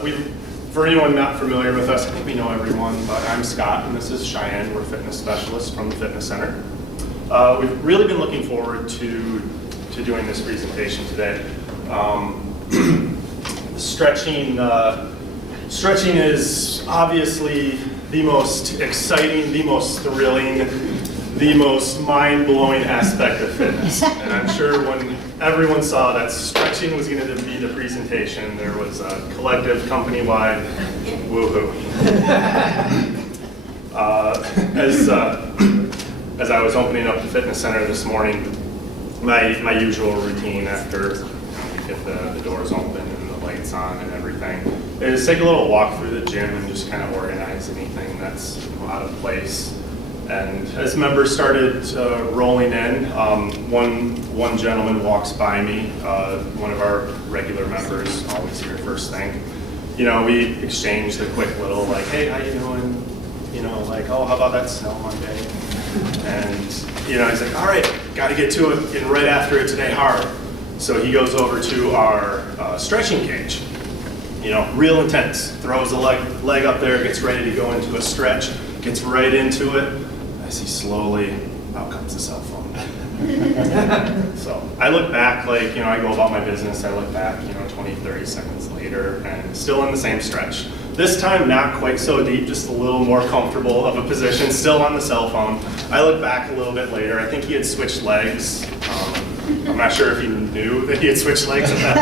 For anyone not familiar with us, I think we know everyone, but I'm Scott and this is Cheyenne. We're fitness specialists from the fitness center. We've really been looking forward to doing this presentation today. Stretching is obviously the most exciting, the most thrilling, the most mind-blowing aspect of fitness. And I'm sure when everyone saw that stretching was going to be the presentation, there was a collective company-wide woohoo. As I was opening up the fitness center this morning, my usual routine after you get the doors open and the lights on and everything is take a little walk through the gym and just kind of organize anything that's out of place. And as members started rolling in, one gentleman walks by me, one of our regular members, always here first thing. You know, we exchanged a quick little like, hey, how you doing? You know, like, oh, how about that snow Monday? And, you know, he's like, all right, got to get to it, getting right after it today hard. So he goes over to our stretching cage, you know, real intense, throws a leg up there, gets ready to go into a stretch, gets right into it. As he slowly, out comes the cell phone. So I look back, like, you know, I go about my business, I look back, you know, 20, 30 seconds later, and still in the same stretch. This time, not quite so deep, just a little more comfortable of a position, still on the cell phone. I look back a little bit later, I think he had switched legs. I'm not sure if he knew that he had switched legs at that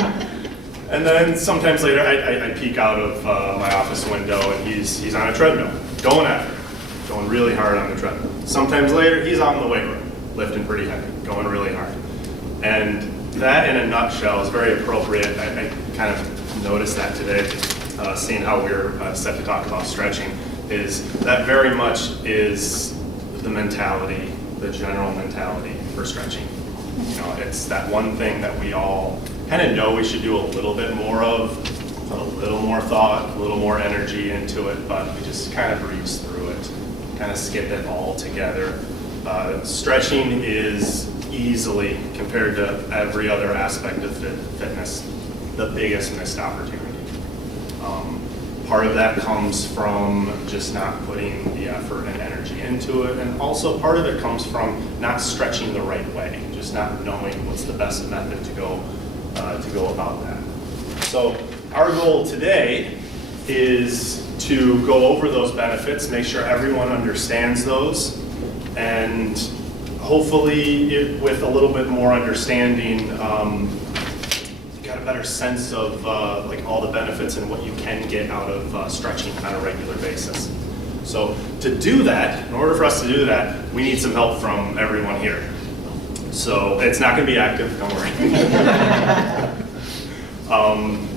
point. And then sometimes later, I peek out of my office window, and he's on a treadmill, going after it. Going really hard on the treadmill. Sometimes later, he's out in the weight room, lifting pretty heavy, going really hard. And that, in a nutshell, is very appropriate. I kind of noticed that today, seeing how we're set to talk about stretching, is that very much is the mentality, the general mentality for stretching. You know, it's that one thing that we all kind of know we should do a little bit more of, put a little more thought, a little more energy into it, but we just kind of breeze through it. Kind of skip it all together. Stretching is easily, compared to every other aspect of fitness, the biggest missed opportunity. Part of that comes from just not putting the effort and energy into it, and also part of it comes from not stretching the right way, just not knowing what's the best method to go about that. So our goal today is to go over those benefits, make sure everyone understands those, and hopefully with a little bit more understanding, got a better sense of like all the benefits and what you can get out of stretching on a regular basis. So to do that, in order for us to do that, we need some help from everyone here. So it's not going to be active, don't worry.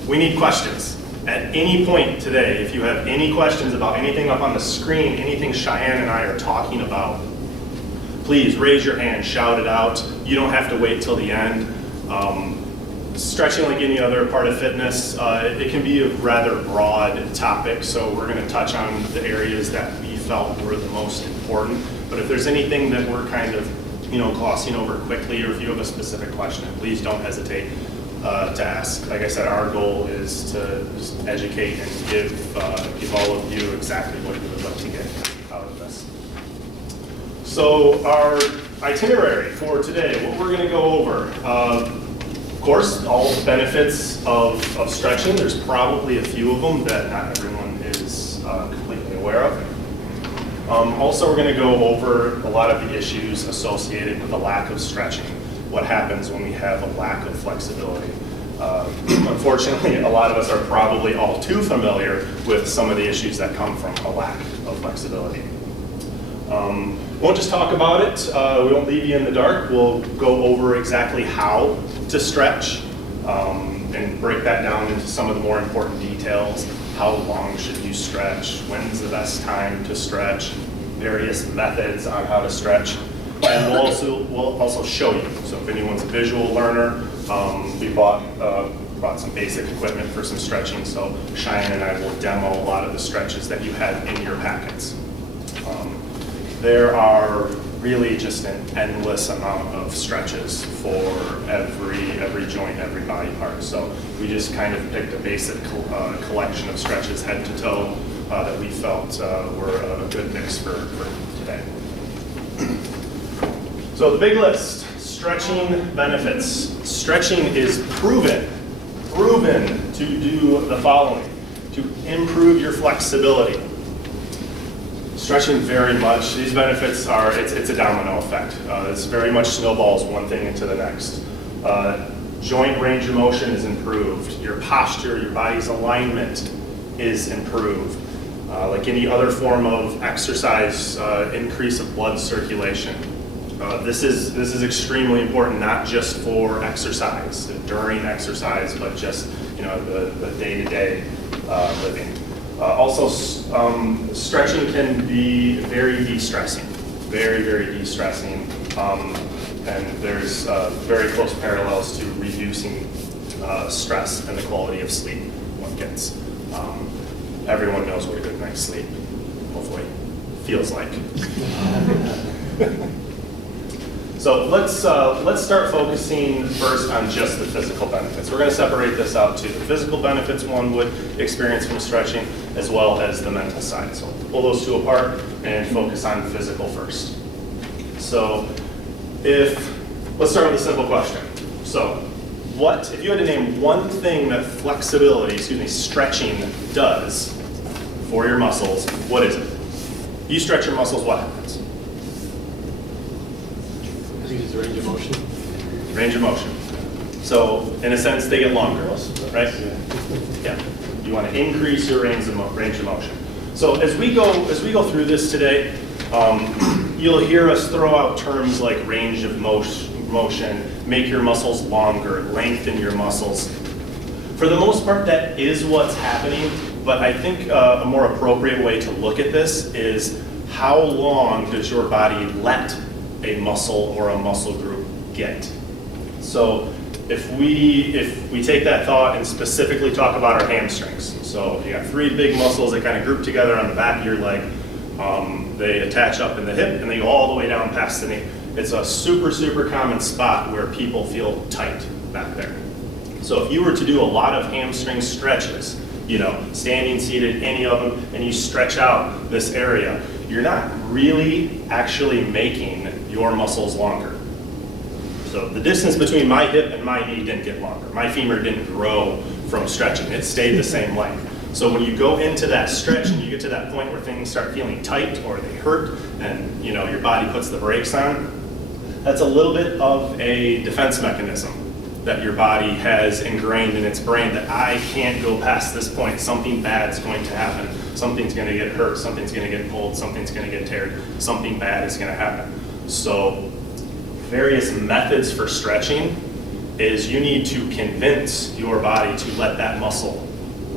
We need questions. At any point today, if you have any questions about anything up on the screen, anything Cheyenne and I are talking about, please raise your hand, shout it out. You don't have to wait till the end. Stretching, like any other part of fitness, it can be a rather broad topic, so we're going to touch on the areas that we felt were the most important. But if there's anything that we're kind of, you know, glossing over quickly, or if you have a specific question, please don't hesitate to ask. Like I said, our goal is to just educate and give all of you exactly what you would like to get out of this. So our itinerary for today, what we're going to go over, of course, all the benefits of stretching. There's probably a few of them that not everyone is completely aware of. Also, we're going to go over a lot of the issues associated with the lack of stretching. What happens when we have a lack of flexibility. Unfortunately, a lot of us are probably all too familiar with some of the issues that come from a lack of flexibility. Won't just talk about it, we won't leave you in the dark. We'll go over exactly how to stretch and break that down into some of the more important details. How long should you stretch? When's the best time to stretch? Various methods on how to stretch. And we'll also show you. So if anyone's a visual learner, we brought some basic equipment for some stretching. So Cheyenne and I will demo a lot of the stretches that you have in your packets. There are really just an endless amount of stretches for every joint, every body part. So we just kind of picked a basic collection of stretches head to toe that we felt were a good mix for today. So the big list, stretching benefits. Stretching is proven to do the following: to improve your flexibility. Stretching very much, these benefits are, it's a domino effect. It's very much snowballs one thing into the next. Joint range of motion is improved. Your posture, your body's alignment is improved. Like any other form of exercise, increase of blood circulation. This is extremely important, not just for exercise, during exercise, but just the day-to-day living. Also, stretching can be very de-stressing, very de-stressing, and there's very close parallels to reducing stress and the quality of sleep one gets. Everyone knows what a good night's sleep, hopefully, feels like. So let's start focusing first on just the physical benefits. We're going to separate this out to the physical benefits one would experience from stretching, as well as the mental side. So pull those two apart and focus on physical first. So let's start with a simple question. So if you had to name one thing that stretching does for your muscles, what is it? You stretch your muscles, what happens? I think it's range of motion. Range of motion. So in a sense, they get longer, right? Yeah. You want to increase your range of motion. So as we go through this today, you'll hear us throw out terms like range of motion, make your muscles longer, lengthen your muscles. For the most part, that is what's happening, but I think a more appropriate way to look at this is how long does your body let a muscle or a muscle group get? So if we take that thought and specifically talk about our hamstrings. So you got three big muscles that kind of group together on the back of your leg. They attach up in the hip and they go all the way down past the knee. It's a super common spot where people feel tight back there. So if you were to do a lot of hamstring stretches, standing, seated, any of them, and you stretch out this area, you're not really actually making your muscles longer. So the distance between my hip and my knee didn't get longer. My femur didn't grow from stretching. It stayed the same length. So when you go into that stretch and you get to that point where things start feeling tight or they hurt and your body puts the brakes on, that's a little bit of a defense mechanism that your body has ingrained in its brain that I can't go past this point. Something bad's going to happen. Something's going to get hurt. Something's going to get pulled. Something's going to get teared. Something bad is going to happen. So various methods for stretching is you need to convince your body to let that muscle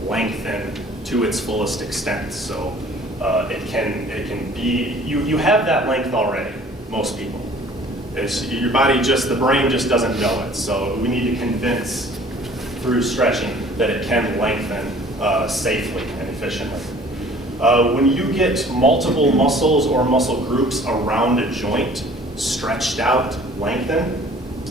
lengthen to its fullest extent. So it can be, you have that length already, most people. Your body the brain just doesn't know it. So we need to convince through stretching that it can lengthen safely and efficiently. When you get multiple muscles or muscle groups around a joint stretched out, lengthened,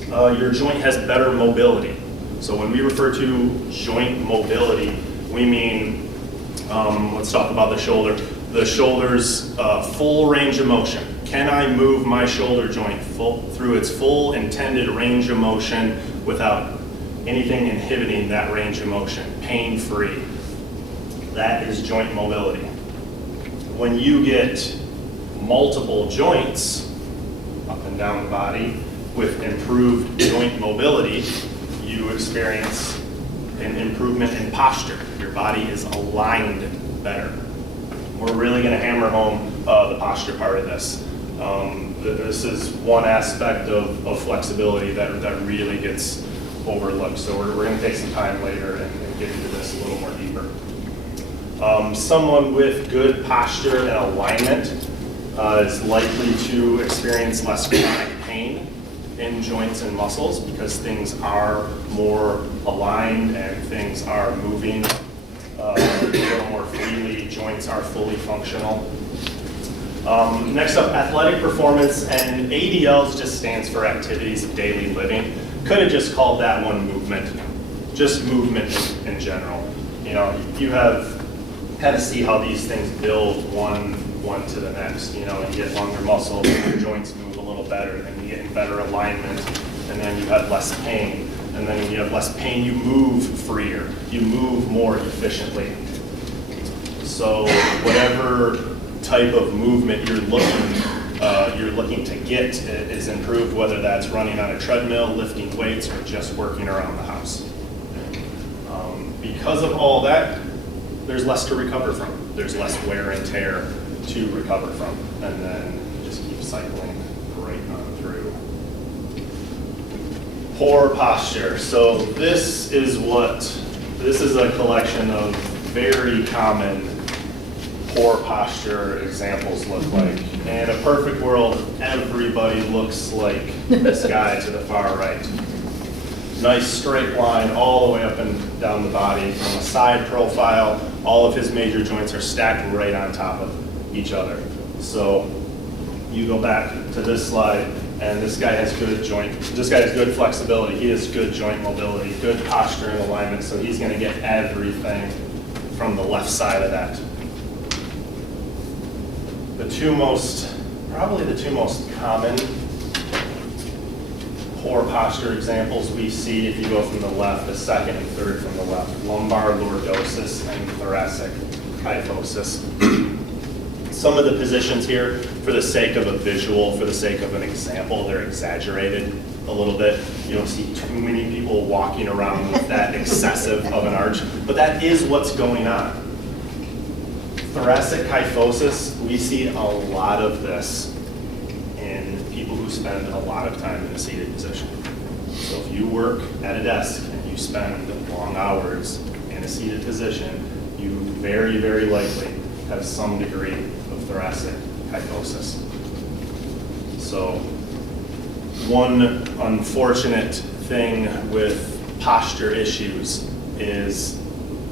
your joint has better mobility. So when we refer to joint mobility, we mean, let's talk about the shoulder. The shoulder's full range of motion. Can I move my shoulder joint through its full intended range of motion without anything inhibiting that range of motion, pain-free? That is joint mobility. When you get multiple joints up and down the body with improved joint mobility, you experience an improvement in posture. Your body is aligned better. We're really going to hammer home the posture part of this. This is one aspect of flexibility that really gets overlooked. So we're going to take some time later and get into this a little more deeper. Someone with good posture and alignment is likely to experience less chronic pain in joints and muscles because things are more aligned and things are moving a little more freely. Joints are fully functional. Next up, athletic performance, and ADLs just stands for activities of daily living. Could have just called that one movement, just movement in general. You know, you have kind of see how these things build one to the next. You know, you get longer muscles, your joints move a little better, then you get in better alignment, and then you have less pain. And then when you have less pain, you move freer, you move more efficiently. So whatever type of movement you're looking to get is improved, whether that's running on a treadmill, lifting weights, or just working around the house. Because of all that, there's less to recover from. There's less wear and tear to recover from, and then you just keep cycling right on through. Poor posture. So this is a collection of very common poor posture examples look like. In a perfect world, everybody looks like this guy to the far right. Nice straight line all the way up and down the body. From a side profile, all of his major joints are stacked right on top of each other. So you go back to this slide, and this guy has good flexibility. He has good joint mobility, good posture and alignment, so he's going to get everything from the left side of that. Probably the two most common poor posture examples we see, if you go from the left, the second and third from the left, lumbar lordosis and thoracic kyphosis. Some of the positions here, for the sake of a visual, for the sake of an example, they're exaggerated a little bit. You don't see too many people walking around with that excessive of an arch, but that is what's going on. Thoracic kyphosis, we see a lot of this in people who spend a lot of time in a seated position. So if you work at a desk and you spend long hours in a seated position, you very, very likely have some degree of thoracic kyphosis. So one unfortunate thing with posture issues is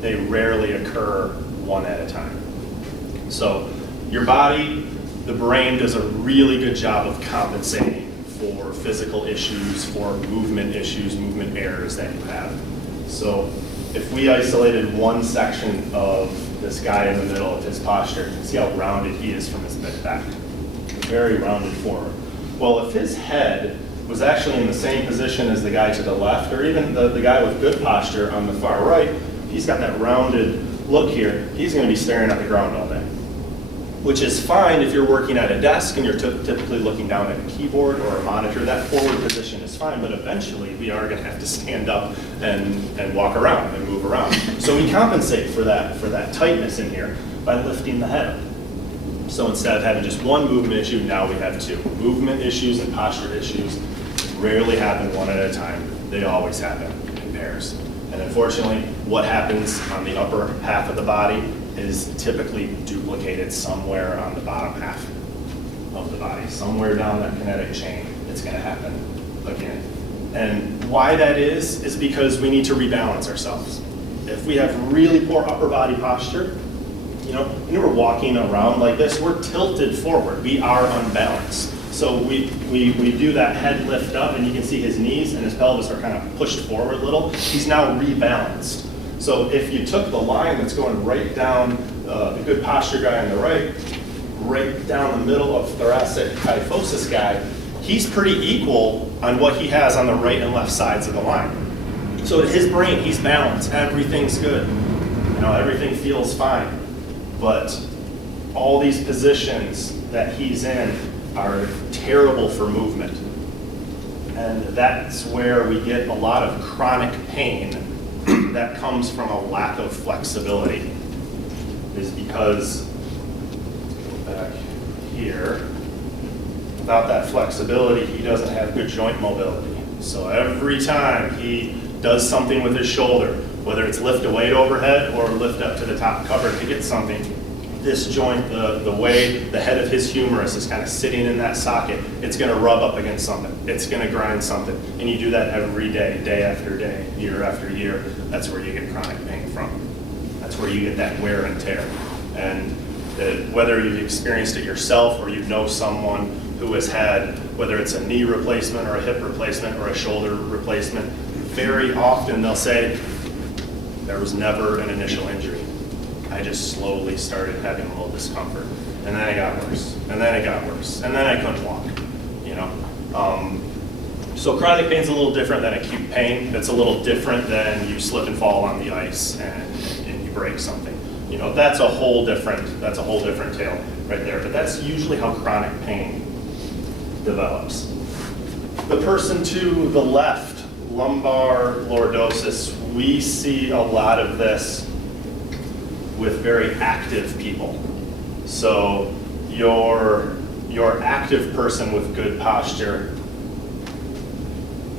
they rarely occur one at a time. So your body, the brain does a really good job of compensating for physical issues, for movement issues, movement errors that you have. So if we isolated one section of this guy in the middle of his posture, see how rounded he is from his mid back. Very rounded forward. Well, if his head was actually in the same position as the guy to the left, or even the guy with good posture on the far right, he's got that rounded look here, he's going to be staring at the ground all day. Which is fine if you're working at a desk and you're typically looking down at a keyboard or a monitor. That forward position is fine, but eventually we are going to have to stand up and walk around and move around. So we compensate for that tightness in here by lifting the head up. So instead of having just one movement issue, now we have two. Movement issues and posture issues rarely happen one at a time. They always happen in pairs. And unfortunately, what happens on the upper half of the body is typically duplicated somewhere on the bottom half of the body. Somewhere down that kinetic chain, it's going to happen again. And why that is because we need to rebalance ourselves. If we have really poor upper body posture, you know, when we're walking around like this, we're tilted forward. We are unbalanced. So we do that head lift up, and you can see his knees and his pelvis are kind of pushed forward a little. He's now rebalanced. So if you took the line that's going right down, the good posture guy on the right down the middle of thoracic kyphosis guy, he's pretty equal on what he has on the right and left sides of the line. So to his brain, he's balanced. Everything's good. You know, everything feels fine. But all these positions that he's in are terrible for movement. And that's where we get a lot of chronic pain that comes from a lack of flexibility, is because, back here, without that flexibility, he doesn't have good joint mobility. So every time he does something with his shoulder, whether it's lift a weight overhead or lift up to the top cover to get something, this joint, the way the head of his humerus is kind of sitting in that socket, it's going to rub up against something. It's going to grind something. And you do that every day, day after day, year after year. That's where you get chronic pain from. That's where you get that wear and tear. And Whether you've experienced it yourself or you know someone who has had, whether it's a knee replacement or a hip replacement or a shoulder replacement, very often they'll say, there was never an initial injury. I just slowly started having a little discomfort. And then it got worse, and then it got worse, and then I couldn't walk, you know? So chronic pain's a little different than acute pain. It's a little different than you slip and fall on the ice and you break something. You know, that's a whole different tale right there. But that's usually how chronic pain develops. The person to the left, lumbar lordosis, we see a lot of this with very active people. So your active person with good posture,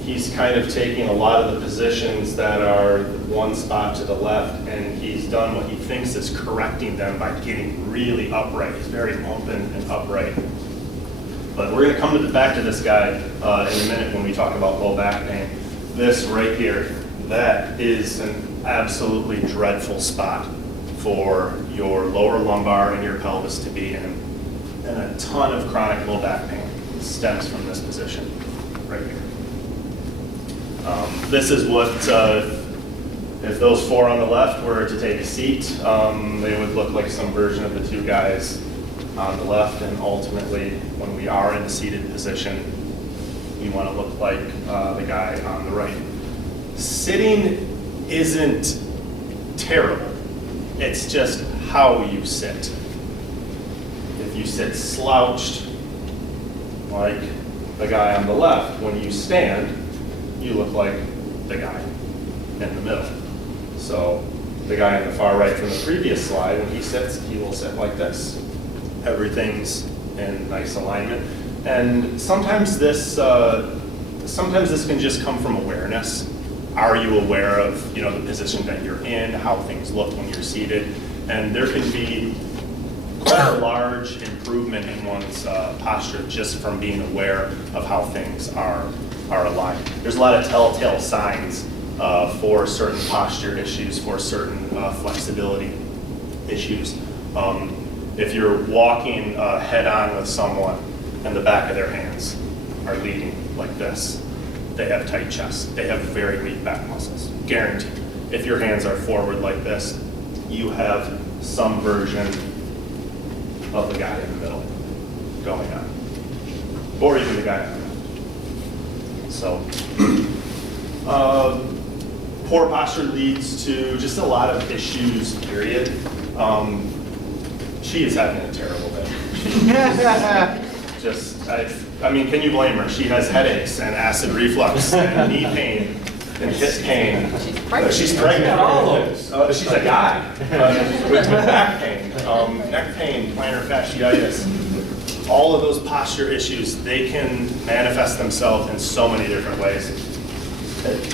he's kind of taking a lot of the positions that are one spot to the left, and he's done what he thinks is correcting them by getting really upright. He's very open and upright. But we're going to come back to this guy in a minute when we talk about low back pain. This right here, that is an absolutely dreadful spot for your lower lumbar and your pelvis to be in. And a ton of chronic low back pain stems from this position right here. This is what, if those four on the left were to take a seat, they would look like some version of the two guys on the left, and ultimately, when we are in the seated position, we want to look like the guy on the right. Sitting isn't terrible. It's just how you sit. If you sit slouched, like the guy on the left, when you stand, you look like the guy in the middle. So the guy on the far right from the previous slide, when he sits, he will sit like this. Everything's in nice alignment. And sometimes this can just come from awareness. Are you aware of, you know, the position that you're in, how things look when you're seated? And there can be quite a large improvement in one's posture just from being aware of how things are aligned. There's a lot of telltale signs for certain posture issues, for certain flexibility issues. If you're walking head-on with someone and the back of their hands are leading like this, they have tight chests. They have very weak back muscles, guaranteed. If your hands are forward like this, you have some version of the guy in the middle going on, or even the guy on the left. So, poor posture leads to just a lot of issues, period. She is having a terrible day. I mean, can you blame her? She has headaches and acid reflux and knee pain and hip pain. She's pregnant. All those. She's a guy with back pain, neck pain, plantar fasciitis. All of those posture issues, they can manifest themselves in so many different ways.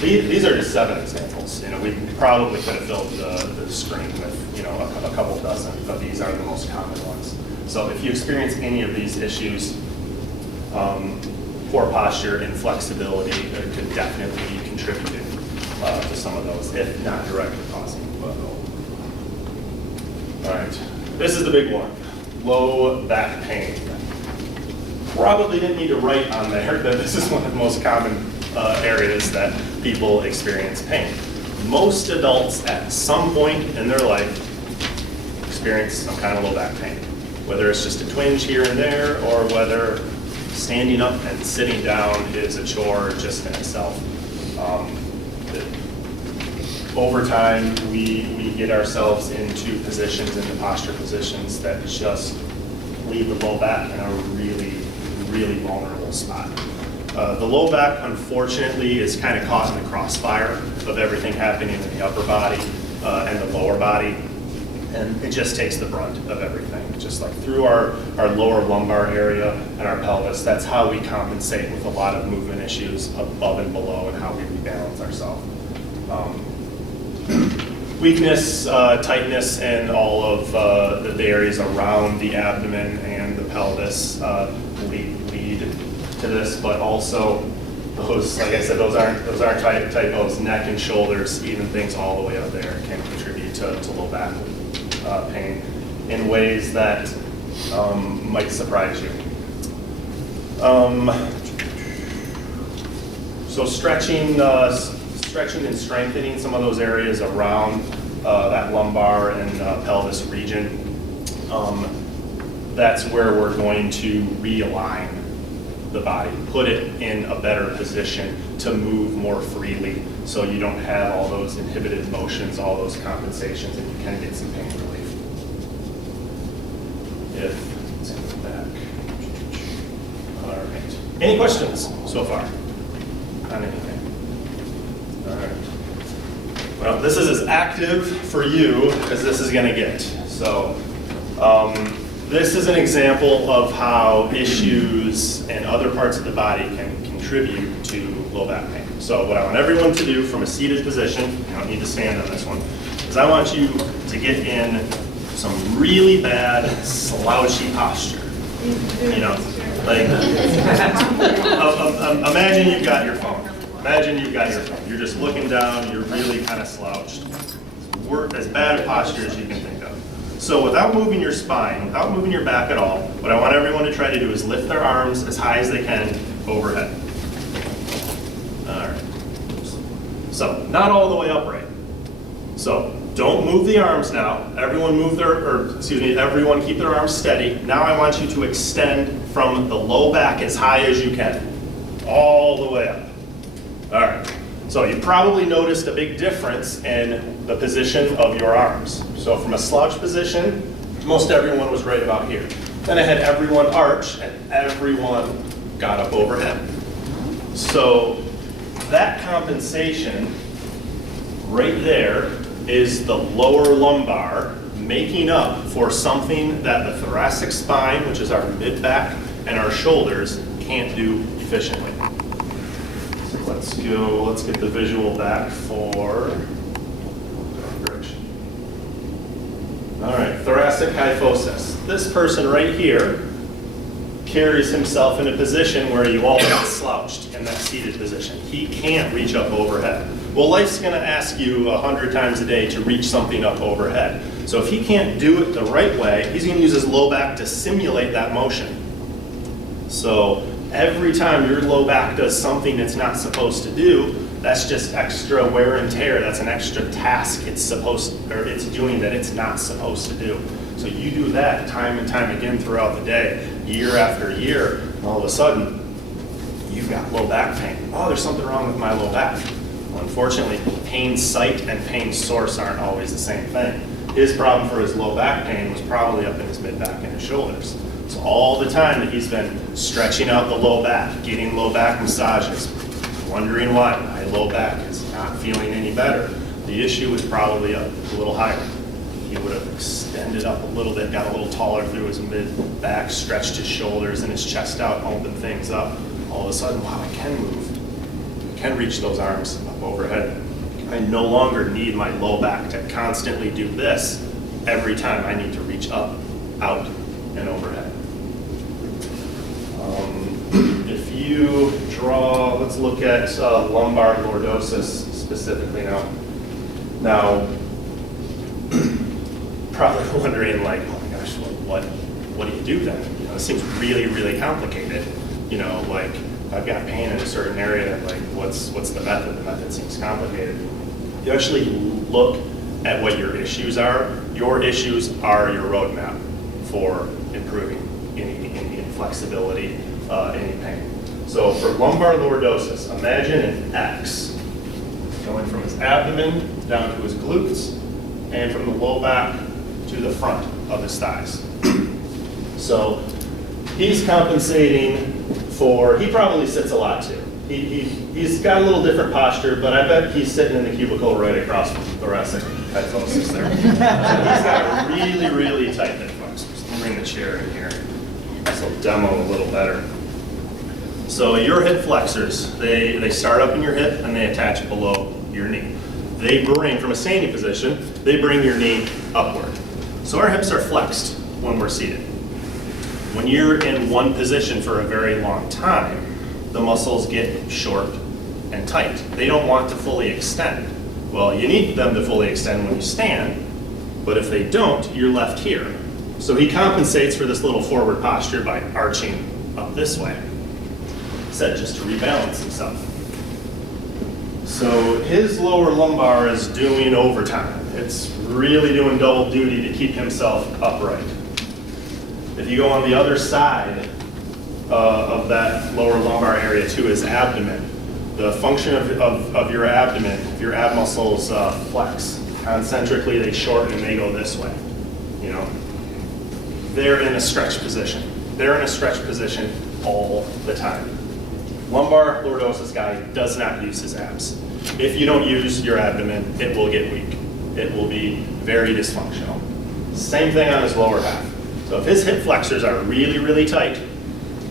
These are just 7 examples. You know, we probably could have filled the screen with, you know, a couple dozen, but these are the most common ones. So if you experience any of these issues, poor posture, inflexibility could definitely be contributing to some of those, if not directly causing. All right, this is the big one, low back pain. Probably didn't need to write on there that this is one of the most common areas that people experience pain. Most adults at some point in their life experience some kind of low back pain, whether it's just a twinge here and there, or whether standing up and sitting down is a chore just in itself. Over time, we get ourselves into positions, into posture positions that just leave the low back in a really, really vulnerable spot. The low back, unfortunately, is kind of caught in the crossfire of everything happening in the upper body and the lower body. And it just takes the brunt of everything, just like through our lower lumbar area and our pelvis. That's how we compensate with a lot of movement issues above and below, and how we rebalance ourselves. Weakness, tightness in all of the areas around the abdomen and the pelvis lead to this, but also those, like I said, those aren't typos. Neck and shoulders, even things all the way up there, can contribute to low back pain. in ways that might surprise you. So stretching and strengthening some of those areas around that lumbar and pelvis region. That's where we're going to realign the body, put it in a better position to move more freely so you don't have all those inhibited motions, all those compensations, and you can get some pain relief. Let's go back. All right. Any questions so far on anything? All right. Well, this is as active for you as this is going to get. So this is an example of how issues and other parts of the body can contribute to low back pain. So what I want everyone to do from a seated position, you don't need to stand on this one, is I want you to get in some really bad slouchy posture. You know, like, imagine you've got your phone. Imagine you've got your phone. You're just looking down, you're really kind of slouched. As bad a posture as you can think of. So without moving your spine, without moving your back at all, what I want everyone to try to do is lift their arms as high as they can overhead. All right. So not all the way upright. So don't move the arms now. Everyone everyone keep their arms steady. Now I want you to extend from the low back as high as you can, all the way up. All right. So you probably noticed a big difference in the position of your arms. So from a slouch position, most everyone was right about here. Then I had everyone arch and everyone got up overhead. So that compensation right there is the lower lumbar making up for something that the thoracic spine, which is our mid-back, and our shoulders can't do efficiently. Let's get the visual back for direction. All right, thoracic kyphosis. This person right here carries himself in a position where you all got slouched in that seated position. He can't reach up overhead. Well, life's gonna ask you 100 times a day to reach something up overhead. So if he can't do it the right way, he's gonna use his low back to simulate that motion. So every time your low back does something it's not supposed to do, that's just extra wear and tear. That's an extra task it's doing that it's not supposed to do. So you do that time and time again throughout the day, year after year, and all of a sudden, you've got low back pain. Oh, there's something wrong with my low back. Well, unfortunately, pain site and pain source aren't always the same thing. His problem for his low back pain was probably up in his mid-back and his shoulders. So all the time that he's been stretching out the low back, getting low back massages, wondering why my low back is not feeling any better, the issue was probably up a little higher. He would have extended up a little bit, got a little taller through his mid-back, stretched his shoulders and his chest out, opened things up. All of a sudden, wow, I can move. I can reach those arms up overhead. I no longer need my low back to constantly do this every time I need to reach up, out, and overhead. If you draw, let's look at lumbar lordosis specifically now. Now, probably wondering like, oh my gosh, what do you do then? You know, it seems really, really complicated. You know, like I've got pain in a certain area, like what's the method? The method seems complicated. You actually look at what your issues are. Your issues are your roadmap for improving any inflexibility, any pain. So for lumbar lordosis, imagine an X going from his abdomen down to his glutes and from the low back to the front of his thighs. So he's compensating for, he probably sits a lot too. He's got a little different posture, but I bet he's sitting in the cubicle right across from thoracic kyphosis there. So he's got really, really tight hip flexors. Let me bring the chair in here. This will demo a little better. So your hip flexors, they start up in your hip and they attach below your knee. They bring, from a standing position, they bring your knee upward. So our hips are flexed when we're seated. When you're in one position for a very long time, the muscles get short and tight. They don't want to fully extend. Well, you need them to fully extend when you stand, but if they don't, you're left here. So he compensates for this little forward posture by arching up this way. Said just to rebalance himself. So his lower lumbar is doing overtime. It's really doing double duty to keep himself upright. If you go on the other side of that lower lumbar area to his abdomen, the function of your abdomen, if your ab muscles flex concentrically, they shorten and they go this way. You know, they're in a stretch position. They're in a stretch position all the time. Lumbar lordosis guy does not use his abs. If you don't use your abdomen, it will get weak. It will be very dysfunctional. Same thing on his lower half. So if his hip flexors are really, really tight,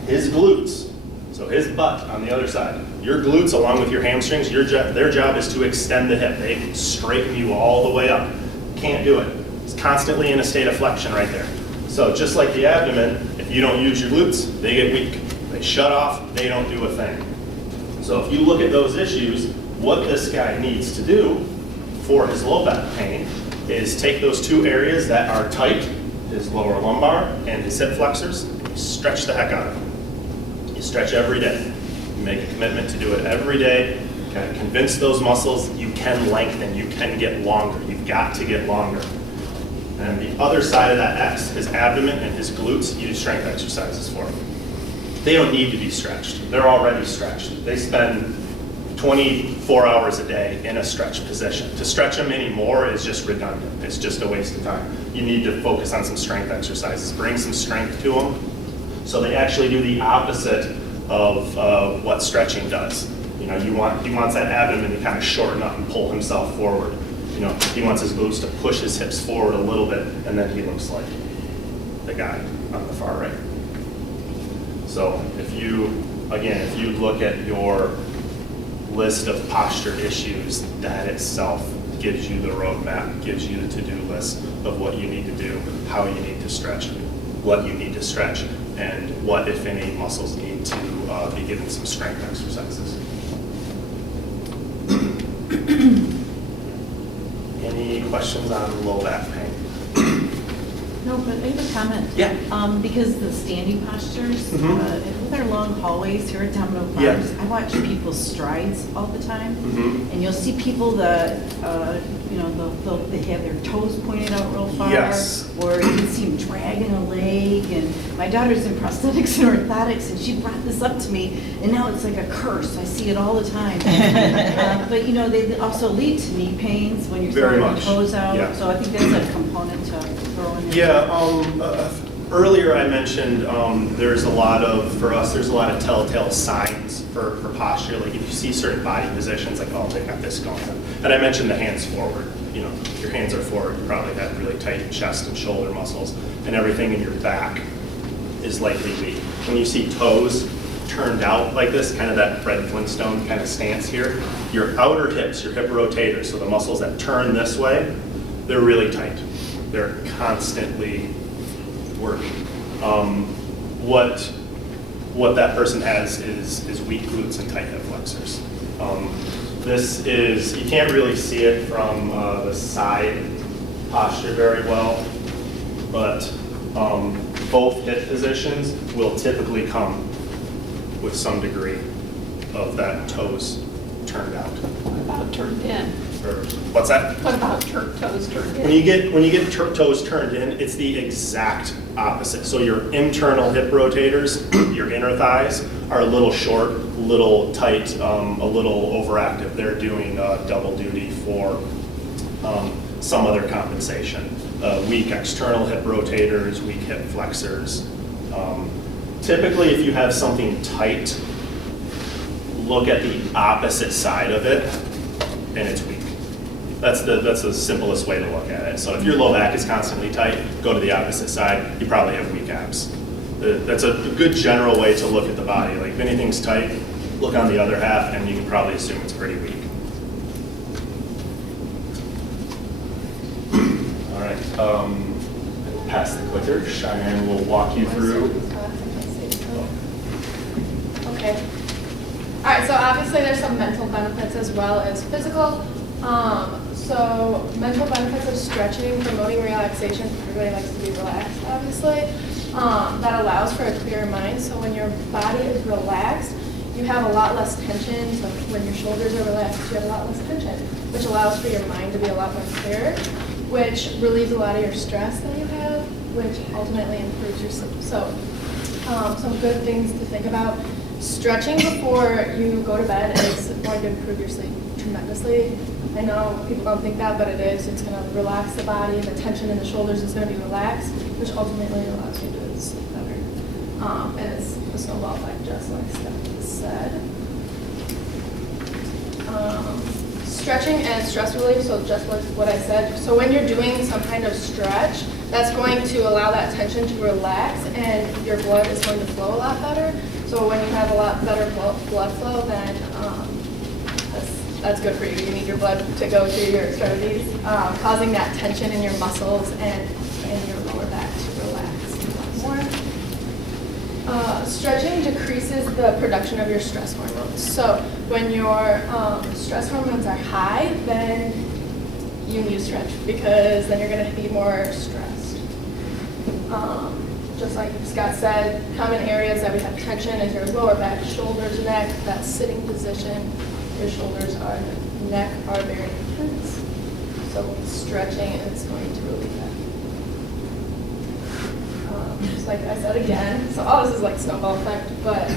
his glutes, so his butt on the other side, your glutes along with your hamstrings, their job is to extend the hip. They straighten you all the way up. Can't do it. It's constantly in a state of flexion right there. So just like the abdomen, if you don't use your glutes, they get weak. They shut off, they don't do a thing. So if you look at those issues, what this guy needs to do for his low back pain is take those two areas that are tight, his lower lumbar and his hip flexors, stretch the heck out of them. You stretch every day. You make a commitment to do it every day. Kind of convince those muscles you can lengthen, you can get longer. You've got to get longer. And the other side of that X, his abdomen and his glutes, you do strength exercises for. They don't need to be stretched. They're already stretched. They spend 24 hours a day in a stretch position. To stretch them anymore is just redundant. It's just a waste of time. You need to focus on some strength exercises. Bring some strength to them so they actually do the opposite of what stretching does. You know, he wants that abdomen to kind of shorten up and pull himself forward. You know, he wants his glutes to push his hips forward a little bit, and then he looks like the guy on the far right. So if you look at your list of posture issues, that itself gives you the roadmap, gives you the to-do list of what you need to do, how you need to stretch, what you need to stretch, and what, if any, muscles need to be given some strength exercises. Any questions on low back pain? No, but I have a comment. Yeah. Because the standing postures, with our long hallways here at Domino Farms, Yeah. I watch people's strides all the time. Mm-hmm. And you'll see people that, they have their toes pointed out real far. Yes. Or you can see them dragging a leg. And my daughter's in prosthetics and orthotics, and she brought this up to me, and now it's like a curse. I see it all the time. But they also lead to knee pains when you're Very throwing your much. toes out. Yeah. So I think that's a component to throw in there. Yeah, earlier I mentioned there's a lot of telltale signs for posture. Like if you see certain body positions, like, oh, they've got this going on. And I mentioned the hands forward. You know, if your hands are forward, you probably have really tight chest and shoulder muscles, and everything in your back is likely weak. When you see toes turned out like this, kind of that Fred Flintstone kind of stance here, your outer hips, your hip rotators, so the muscles that turn this way, they're really tight. They're constantly working. What that person has is weak glutes and tight hip flexors. You can't really see it from the side posture very well, but both hip positions will typically come with some degree of that toes turned out. What about turned in? What's that? What about toes turned in? When you get toes turned in, it's the exact opposite. So your internal hip rotators, your inner thighs, are a little short, a little tight, a little overactive. They're doing double duty for some other compensation. Weak external hip rotators, weak hip flexors. Typically, if you have something tight, look at the opposite side of it, and it's weak. That's the simplest way to look at it. So if your low back is constantly tight, go to the opposite side. You probably have weak abs. That's a good general way to look at the body. Like if anything's tight, look on the other half, and you can probably assume it's pretty weak. All right, pass the clicker. Cheyenne will walk you through. Okay. All right, so obviously there's some mental benefits as well as physical. So mental benefits of stretching, promoting relaxation. Everybody likes to be relaxed, obviously. That allows for a clearer mind. So when your body is relaxed, you have a lot less tension. So when your shoulders are relaxed, you have a lot less tension, which allows for your mind to be a lot more clear, which relieves a lot of your stress that you have, which ultimately improves your sleep. So some good things to think about. Stretching before you go to bed is going to improve your sleep tremendously. I know people don't think that, but it is. It's going to relax the body. The tension in the shoulders is going to be relaxed, which ultimately allows you to sleep better. And it's a snowball effect, just like Steph said. Stretching and stress relief, so just like what I said. So when you're doing some kind of stretch, that's going to allow that tension to relax and your blood is going to flow a lot better. So when you have a lot better blood flow, then that's good for you. You need your blood to go to your extremities, causing that tension in your muscles and in your lower back to relax a lot more. Stretching decreases the production of your stress hormones. So when your stress hormones are high, then you need to stretch because then you're going to be more stressed. Just like Scott said, common areas that we have tension is your lower back, shoulders, neck, that sitting position. Your shoulders are, neck are very intense. So stretching is going to relieve that. Just like I said again, so all this is like snowball effect, but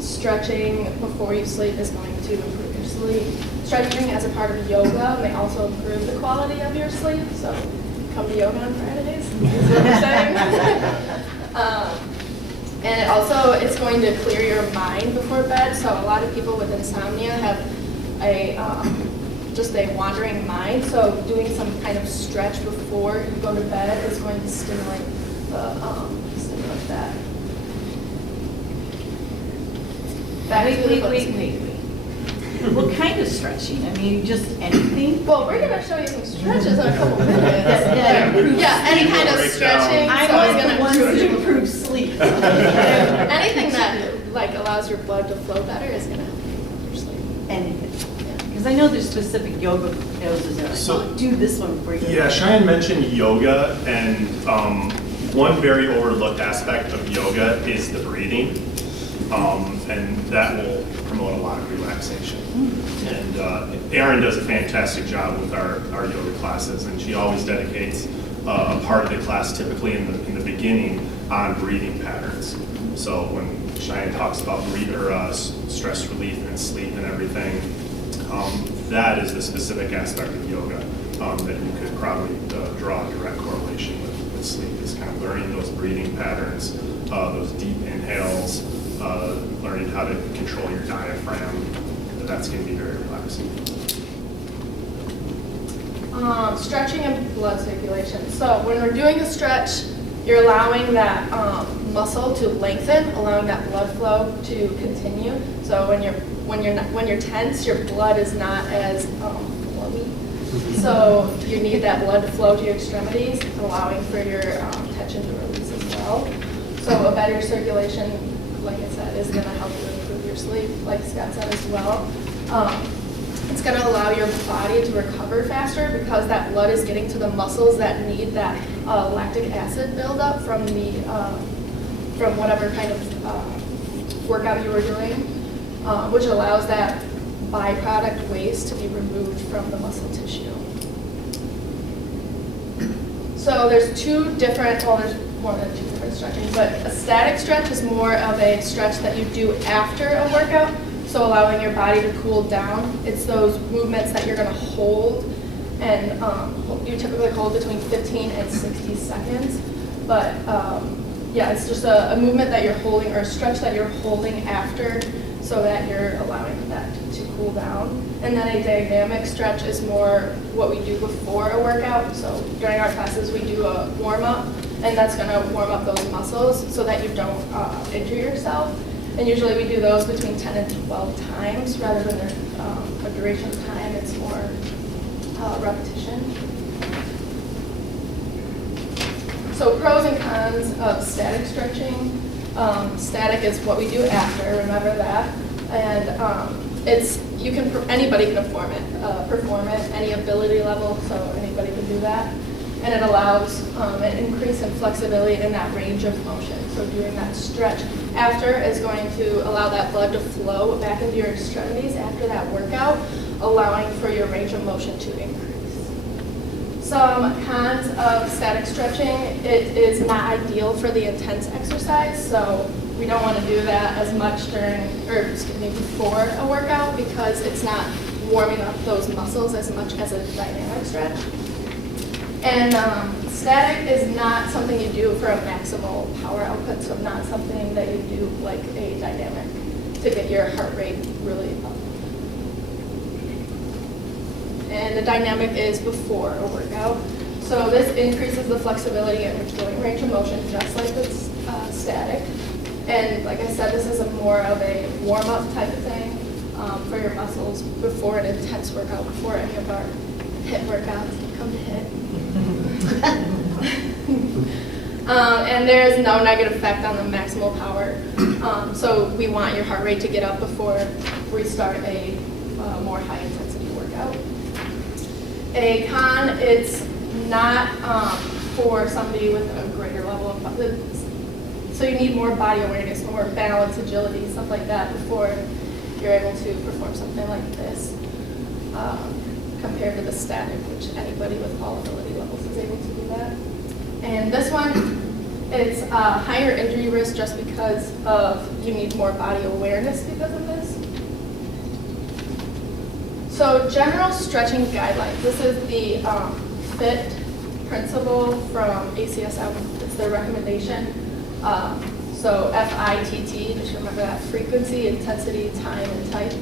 stretching before you sleep is going to improve your sleep. Stretching as a part of yoga may also improve the quality of your sleep. So come to yoga on Fridays, is what we're saying. And it also, it's going to clear your mind before bed. So a lot of people with insomnia have just a wandering mind. So doing some kind of stretch before you go to bed is going to stimulate that. Wait. What kind of stretching? I mean, just anything? Well, we're going to show you some stretches in a couple minutes. Yeah, Any kind of stretching. I so want it's the gonna ones improve to improve sleep. anything that like allows your blood to flow better is going to help you improve your sleep. Anything. Because I know there's specific yoga poses that are like, So- oh, do this one before you go. Yeah, Cheyenne mentioned yoga, and one very overlooked aspect of yoga is the breathing, and that will promote a lot of relaxation. And Erin does a fantastic job with our yoga classes, and she always dedicates a part of the class, typically in the beginning, on breathing patterns. So when Cheyenne talks about stress relief and sleep and everything, that is the specific aspect of yoga that you could probably draw a direct correlation with sleep, is kind of learning those breathing patterns, those deep inhales, learning how to control your diaphragm. That's going to be very relaxing. Stretching and blood circulation. So when we're doing a stretch, you're allowing that muscle to lengthen, allowing that blood flow to continue. So when you're tense, your blood is not as flowy. So you need that blood to flow to your extremities, allowing for your tension to release as well. So a better circulation, like I said, is going to help you improve your sleep, like Scott said as well. It's going to allow your body to recover faster because that blood is getting to the muscles that need that lactic acid buildup from whatever kind of workout you were doing, which allows that byproduct waste to be removed from the muscle tissue. So there's there's more than two different stretching, but a static stretch is more of a stretch that you do after a workout, so allowing your body to cool down. It's those movements that you're going to hold, and you typically hold between 15 and 60 seconds. But yeah, it's just a movement that you're holding, or a stretch that you're holding after, so that you're allowing that to cool down. And then a dynamic stretch is more what we do before a workout. So during our classes, we do a warm-up, and that's going to warm up those muscles so that you don't injure yourself. And usually we do those between 10 and 12 times rather than a duration of time. It's more repetition. So pros and cons of static stretching. Static is what we do after, remember that. And anybody can perform it, any ability level, so anybody can do that. And it allows an increase in flexibility in that range of motion. So doing that stretch after is going to allow that blood to flow back into your extremities after that workout, allowing for your range of motion to increase. Some cons of static stretching: it is not ideal for the intense exercise, so we don't want to do that as much before a workout, because it's not warming up those muscles as much as a dynamic stretch. And static is not something you do for a maximal power output, so not something that you do like a dynamic to get your heart rate really up. And the dynamic is before a workout. So this increases the flexibility and range of motion, just like with static. And like I said, this is more of a warm-up type of thing for your muscles before an intense workout, before any of our HIIT workouts. Come to HIIT. And there is no negative effect on the maximal power. So we want your heart rate to get up before we start a more high-intensity workout. A con, it's not for somebody with a greater level of, so you need more body awareness, more balance, agility, stuff like that before you're able to perform something like this, compared to the static, which anybody with all ability levels is able to do that. And this one, it's a higher injury risk just because of you need more body awareness because of this. So general stretching guidelines. This is the FIT principle from ACSM. It's their recommendation. So FITT, just remember that: frequency, intensity, time, and type.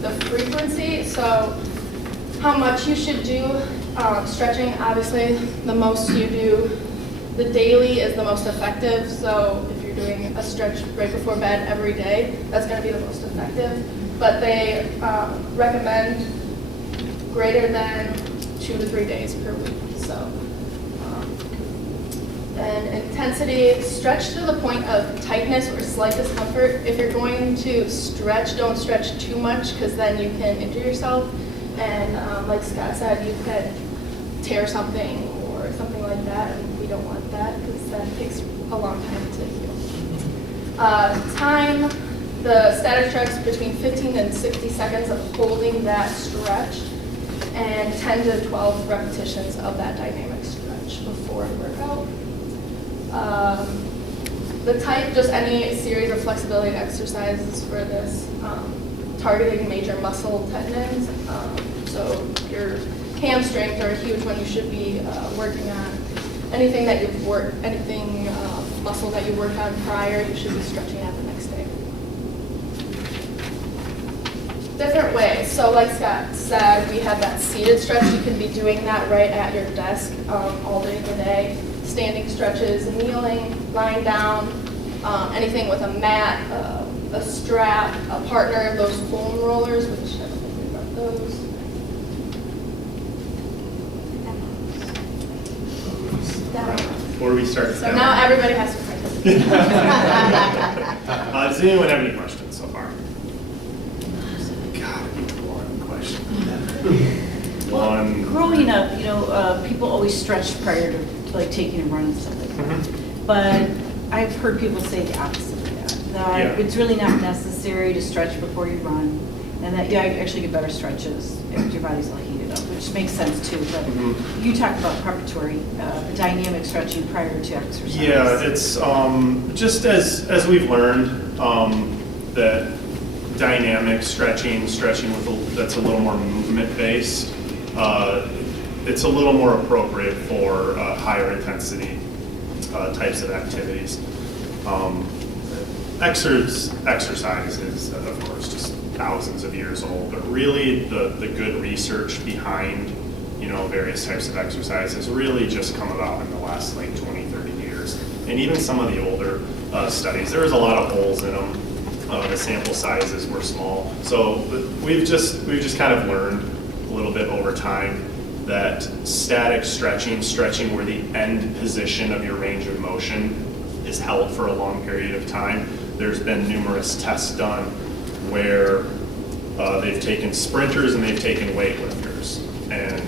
The frequency, so how much you should do stretching. Obviously, the most you do, the daily is the most effective. So if you're doing a stretch right before bed every day, that's going to be the most effective. But they recommend greater than 2 to 3 days per week. So, and intensity, stretch to the point of tightness or slight discomfort. If you're going to stretch, don't stretch too much, because then you can injure yourself. And like Scott said, you could tear something or something like that, and we don't want that, because that takes a long time to heal. Time. The static stretch between 15 and 60 seconds of holding that stretch, and 10 to 12 repetitions of that dynamic stretch before a workout. The type, just any series of flexibility exercises for this, targeting major muscle tendons. So your hamstrings are a huge one you should be working on. Anything that you've worked, muscle that you worked on prior, you should be stretching out the next day. Different ways. So like Scott said, we have that seated stretch. You can be doing that right at your desk all day today. Standing stretches, kneeling, lying down, anything with a mat, a strap, a partner, those foam rollers, which I don't think we've got those. Before we start, So now everybody has to participate. does anyone have any questions so far? God, one question. One. Growing up, people always stretch prior to like taking a run and stuff like that. But I've heard people say the opposite of that. That it's really not necessary to stretch before you run, and that you actually get better stretches if your body's all heated up, which makes sense too. But you talked about preparatory, dynamic stretching prior to exercise. Yeah, it's just as we've learned that dynamic stretching with that's a little more movement based. It's a little more appropriate for higher intensity types of activities. Exercise is, of course, just thousands of years old, but really the good research behind various types of exercise has really just come about in the last 20, 30 years. And even some of the older studies, there was a lot of holes in them. The sample sizes were small. So we've just kind of learned a little bit over time that static stretching where the end position of your range of motion is held for a long period of time. There's been numerous tests done where they've taken sprinters and they've taken weightlifters and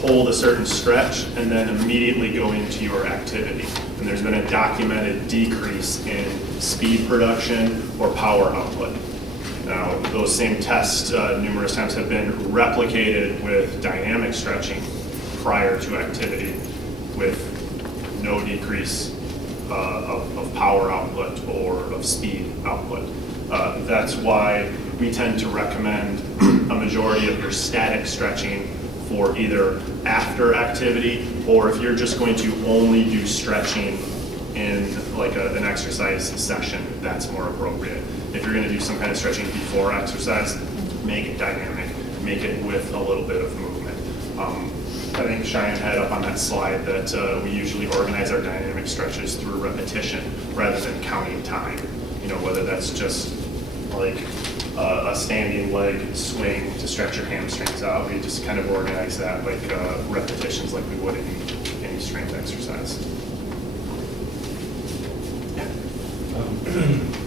hold a certain stretch and then immediately go into your activity. And there's been a documented decrease in speed production or power output. Now, those same tests numerous times have been replicated with dynamic stretching prior to activity with no decrease of power output or of speed output. That's why we tend to recommend a majority of your static stretching for either after activity, or if you're just going to only do stretching in like an exercise session, that's more appropriate. If you're going to do some kind of stretching before exercise, make it dynamic, make it with a little bit of movement. I think Cheyenne had up on that slide that we usually organize our dynamic stretches through repetition rather than counting time. You know, whether that's just like a standing leg swing to stretch your hamstrings out. We just kind of organize that like repetitions like we would in any strength exercise.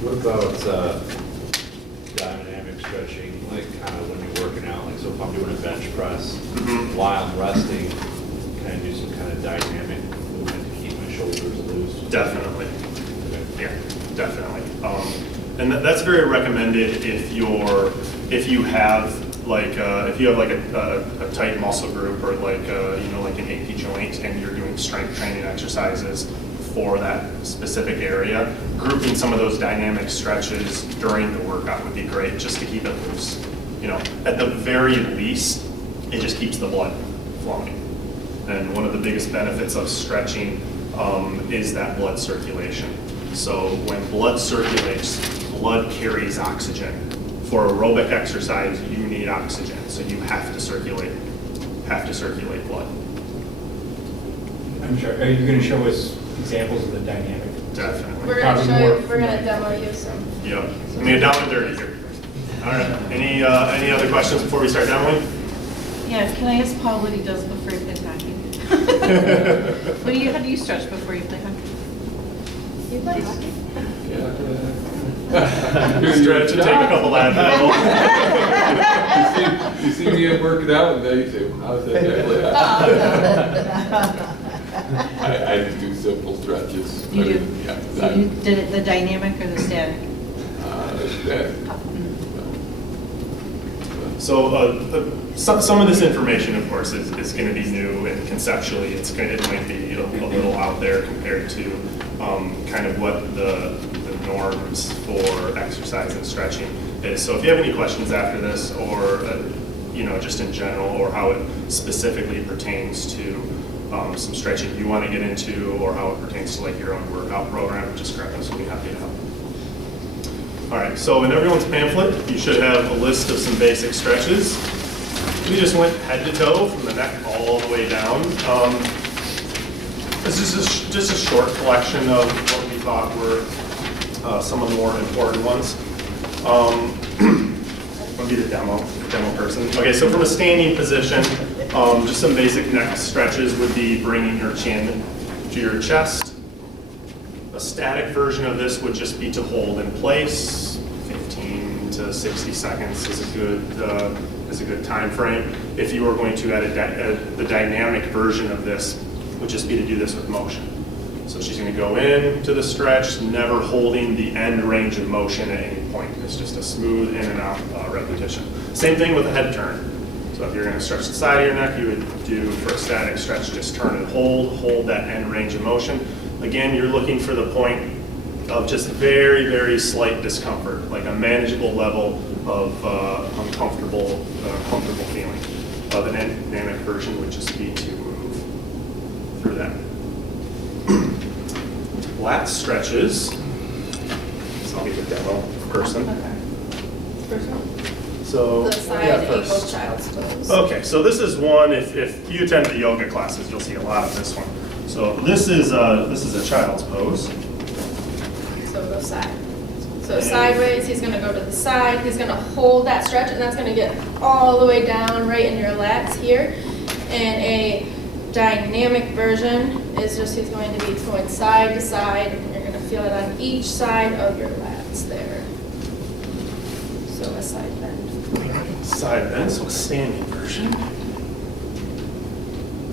What about dynamic stretching, like kind of when you're working out? Like, so if I'm doing a bench press, while I'm resting, can I do some kind of dynamic movement to keep my shoulders loose? Definitely. Okay. Yeah, definitely. And that's very recommended if you have like a tight muscle group or like like an achy joint and you're doing strength training exercises for that specific area. Grouping some of those dynamic stretches during the workout would be great just to keep it loose. You know, at the very least, it just keeps the blood flowing. And one of the biggest benefits of stretching is that blood circulation. So when blood circulates, blood carries oxygen. For aerobic exercise, you need oxygen, so you have to circulate blood. I'm sure, are you going to show us examples of the dynamic? Definitely. We're gonna show you, we're gonna demo you some. Yep. I mean, down and dirty here. All right. Any other questions before we start demoing? Yeah, can I ask Paul what he does before he plays hockey? How do you stretch before you play hockey? You play hockey? Stretch and take a couple Advil. You see me working out, and then you say, how's that? I just do simple stretches. You do? Yeah. So you did it the dynamic or the static? That. So some of this information, of course, is going to be new, and conceptually it might be a little out there compared to kind of what the norms for exercise and stretching is. So if you have any questions after this, or just in general, or how it specifically pertains to some stretching you want to get into, or how it pertains to like your own workout program, just grab us. We'll be happy to help. All right, so in everyone's pamphlet, you should have a list of some basic stretches. We just went head to toe from the neck all the way down. This is just a short collection of what we thought were some of the more important ones. I'll be the demo person. Okay, so from a standing position, just some basic neck stretches would be bringing your chin to your chest. A static version of this would just be to hold in place. 15 to 60 seconds is a good time frame. If you were going to add the dynamic version of this, would just be to do this with motion. So she's going to go in to the stretch, never holding the end range of motion at any point. It's just a smooth in and out repetition. Same thing with a head turn. So if you're going to stretch the side of your neck, you would do for a static stretch, just turn and hold that end range of motion. Again, you're looking for the point of just very, very slight discomfort, like a manageable level of uncomfortable feeling. Of an dynamic version would just be to move through that. Lat stretches. So I'll be the demo person. Okay. First one. So The side angle child's pose. Okay, so this is one. If you attend the yoga classes, you'll see a lot of this one. So this is a child's pose. So go side. So sideways, he's gonna go to the side, he's gonna hold that stretch, and that's gonna get all the way down right in your lats here. And a dynamic version is just he's going to be going side to side, and you're gonna feel it on each side of your lats there. side bend. Side bend, so a standing version.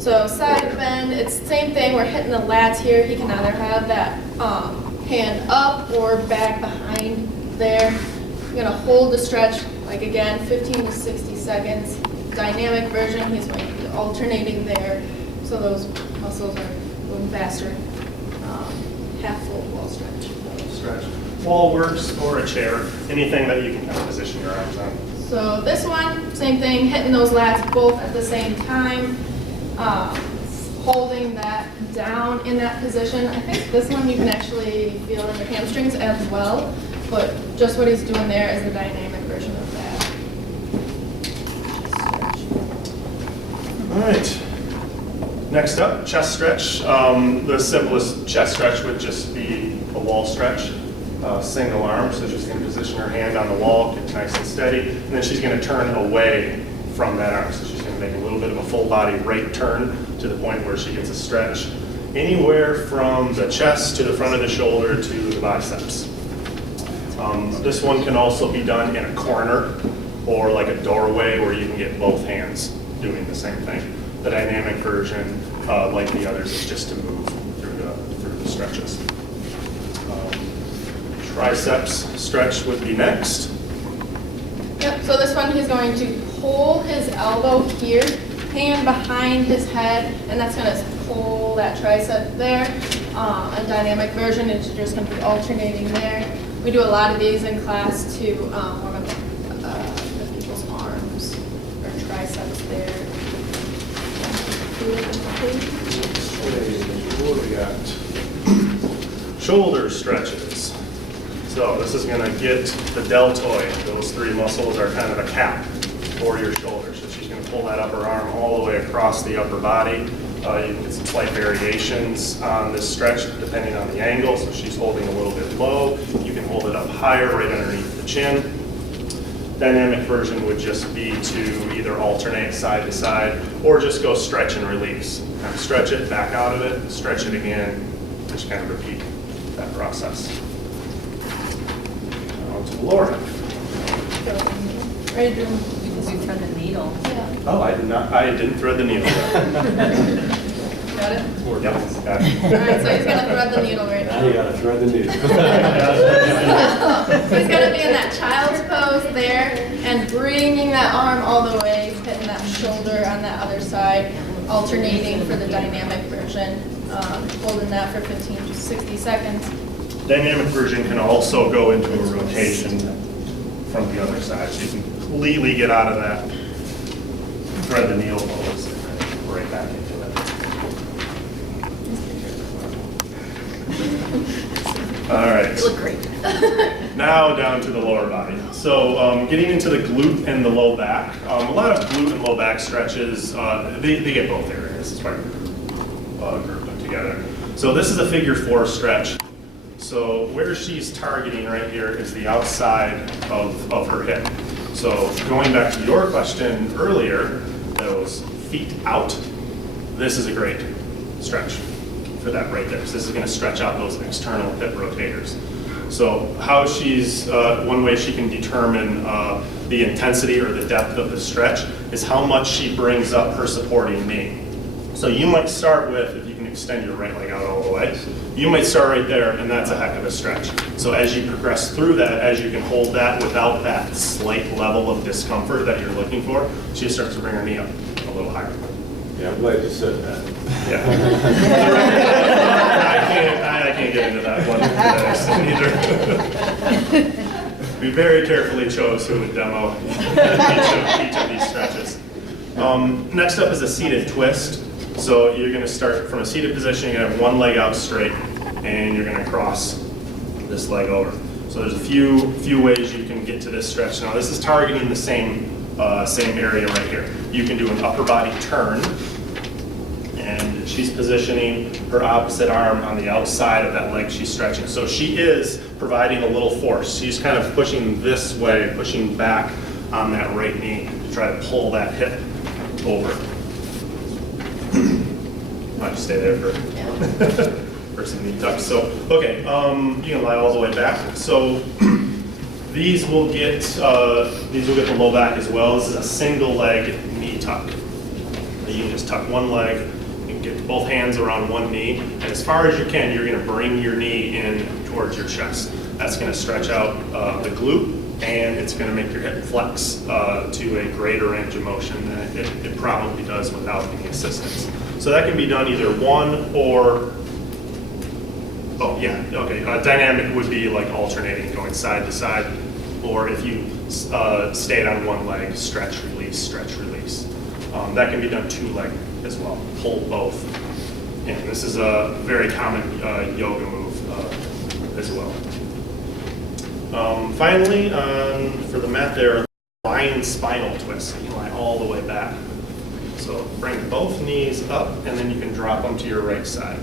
So side bend, it's the same thing, we're hitting the lats here. He can either have that hand up or back behind there. You're gonna hold the stretch, like again, 15 to 60 seconds. Dynamic version, he's going to be alternating there, so those muscles are moving faster. Half full wall stretch. Stretch. Wall works or a chair, anything that you can kind of position your arms on. So this one, same thing, hitting those lats both at the same time, holding that down in that position. I think this one you can actually feel in your hamstrings as well, but just what he's doing there is the dynamic version of that. All right. Next up, chest stretch. The simplest chest stretch would just be a wall stretch, single arm. So she's going to position her hand on the wall, get nice and steady, and then she's going to turn away from that arm. So she's going to make a little bit of a full body right turn to the point where she gets a stretch anywhere from the chest to the front of the shoulder to the biceps. This one can also be done in a corner or like a doorway where you can get both hands doing the same thing. The dynamic version, like the others, is just to move through the stretches. Triceps stretch would be next. Yep, so this one he's going to pull his elbow here, hand behind his head, and that's going to pull that tricep there. A dynamic version is just going to be alternating there. We do a lot of these in class to warm up the people's arms or triceps there. What do we got? Shoulder stretches. So this is going to get the deltoid. Those three muscles are kind of a cap for your shoulder. So she's going to pull that upper arm all the way across the upper body. You can get some slight variations on this stretch depending on the angle. So she's holding a little bit low. You can hold it up higher right underneath the chin. Dynamic version would just be to either alternate side to side or just go stretch and release. Kind of stretch it, back out of it, stretch it again, just kind of repeat that process. On to the lower half. Ready to do Because you thread the needle. yeah. Oh, I didn't thread the needle. Got it? Yep, got it. All right, so he's going to thread the needle right now. You gotta thread the needle. He's going to be in that child's pose there and bringing that arm all the way, hitting that shoulder on that other side, alternating for the dynamic version, holding that for 15 to 60 seconds. Dynamic version can also go into a rotation from the other side, so you can completely get out of that thread the needle pose and then right back into it. All right. You look great. Now down to the lower body. So getting into the glute and the low back. A lot of glute and low back stretches, they get both areas. It's why group them together. So this is a figure 4 stretch. So where she's targeting right here is the outside of her hip. So going back to your question earlier, those feet out, this is a great stretch for that right there. So this is going to stretch out those external hip rotators. So how she's, one way she can determine the intensity or the depth of the stretch is how much she brings up her supporting knee. So you might start with, if you can extend your right leg out all the way, you might start right there, and that's a heck of a stretch. So as you progress through that, as you can hold that without that slight level of discomfort that you're looking for, she starts to bring her knee up a little higher. Yeah, I'm glad you said that. Yeah. I can't get into that one either. We very carefully chose who would demo each of these stretches. Next up is a seated twist. So you're going to start from a seated position. You're going to have one leg out straight, and you're going to cross this leg over. So there's a few ways you can get to this stretch. Now this is targeting the same area right here. You can do an upper body turn, and she's positioning her opposite arm on the outside of that leg she's stretching. So she is providing a little force. She's kind of pushing this way, pushing back on that right knee to try to pull that hip over. I'll just stay there for some knee tucks. So, okay, you can lie all the way back. So These will get the low back as well. This is a single leg knee tuck. You can just tuck one leg and get both hands around one knee. And as far as you can, you're gonna bring your knee in towards your chest. That's gonna stretch out the glute, and it's gonna make your hip flex to a greater range of motion than it probably does without any assistance. So that can be done either one or, oh yeah, okay. Dynamic would be like alternating, going side to side, or if you stayed on one leg, stretch, release, stretch, release. That can be done two leg as well, pull both. And this is a very common yoga move as well. Finally, for the mat there, lying spinal twist. You lie all the way back. So bring both knees up, and then you can drop them to your right side.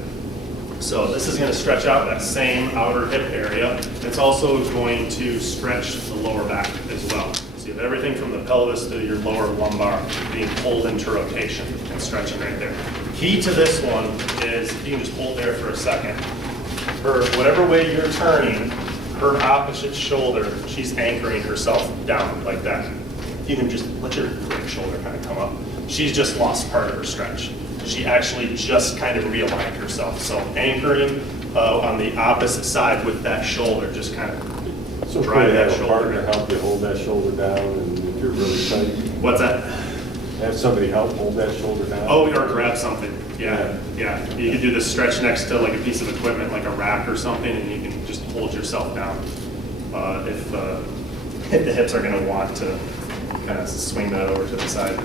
So this is going to stretch out that same outer hip area. It's also going to stretch the lower back as well. So you have everything from the pelvis to your lower lumbar being pulled into rotation and stretching right there. Key to this one is, you can just hold there for a second. Whatever way you're turning, her opposite shoulder, she's anchoring herself down like that. You can just let your right shoulder kind of come up. She's just lost part of her stretch. She actually just kind of realigned herself. So anchoring on the opposite side with that shoulder, just kind of drive that shoulder. Partner help you hold that shoulder down, and if you're really tight. What's that? Have somebody help hold that shoulder down. Oh, or grab something. Yeah. You can do this stretch next to like a piece of equipment, like a rack or something, and you can just hold yourself down. If the hips are going to want to kind of swing that over to the side.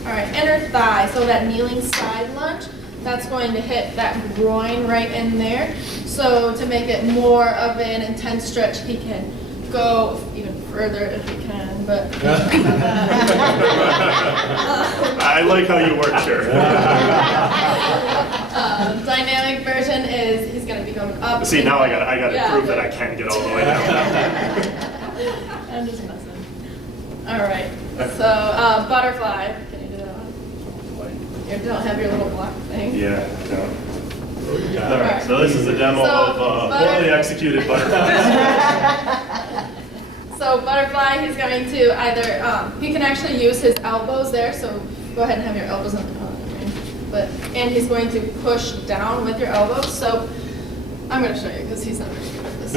All right, inner thigh, so that kneeling side lunge, that's going to hit that groin right in there. So to make it more of an intense stretch, he can go even further if he can, but. I like how you work, sure. Dynamic version is he's going to be going up. See, now I got to Yeah. prove that I can get all the way down. I'm just messing. All right, so butterfly. Can you do that one? You don't have your little block thing. Yeah, no. All right, so this is a demo of poorly executed butterflies. So butterfly, he's going to either, he can actually use his elbows there, so go ahead and have your elbows on the and he's going to push down with your elbows. So I'm going to show you because he's not very good at this.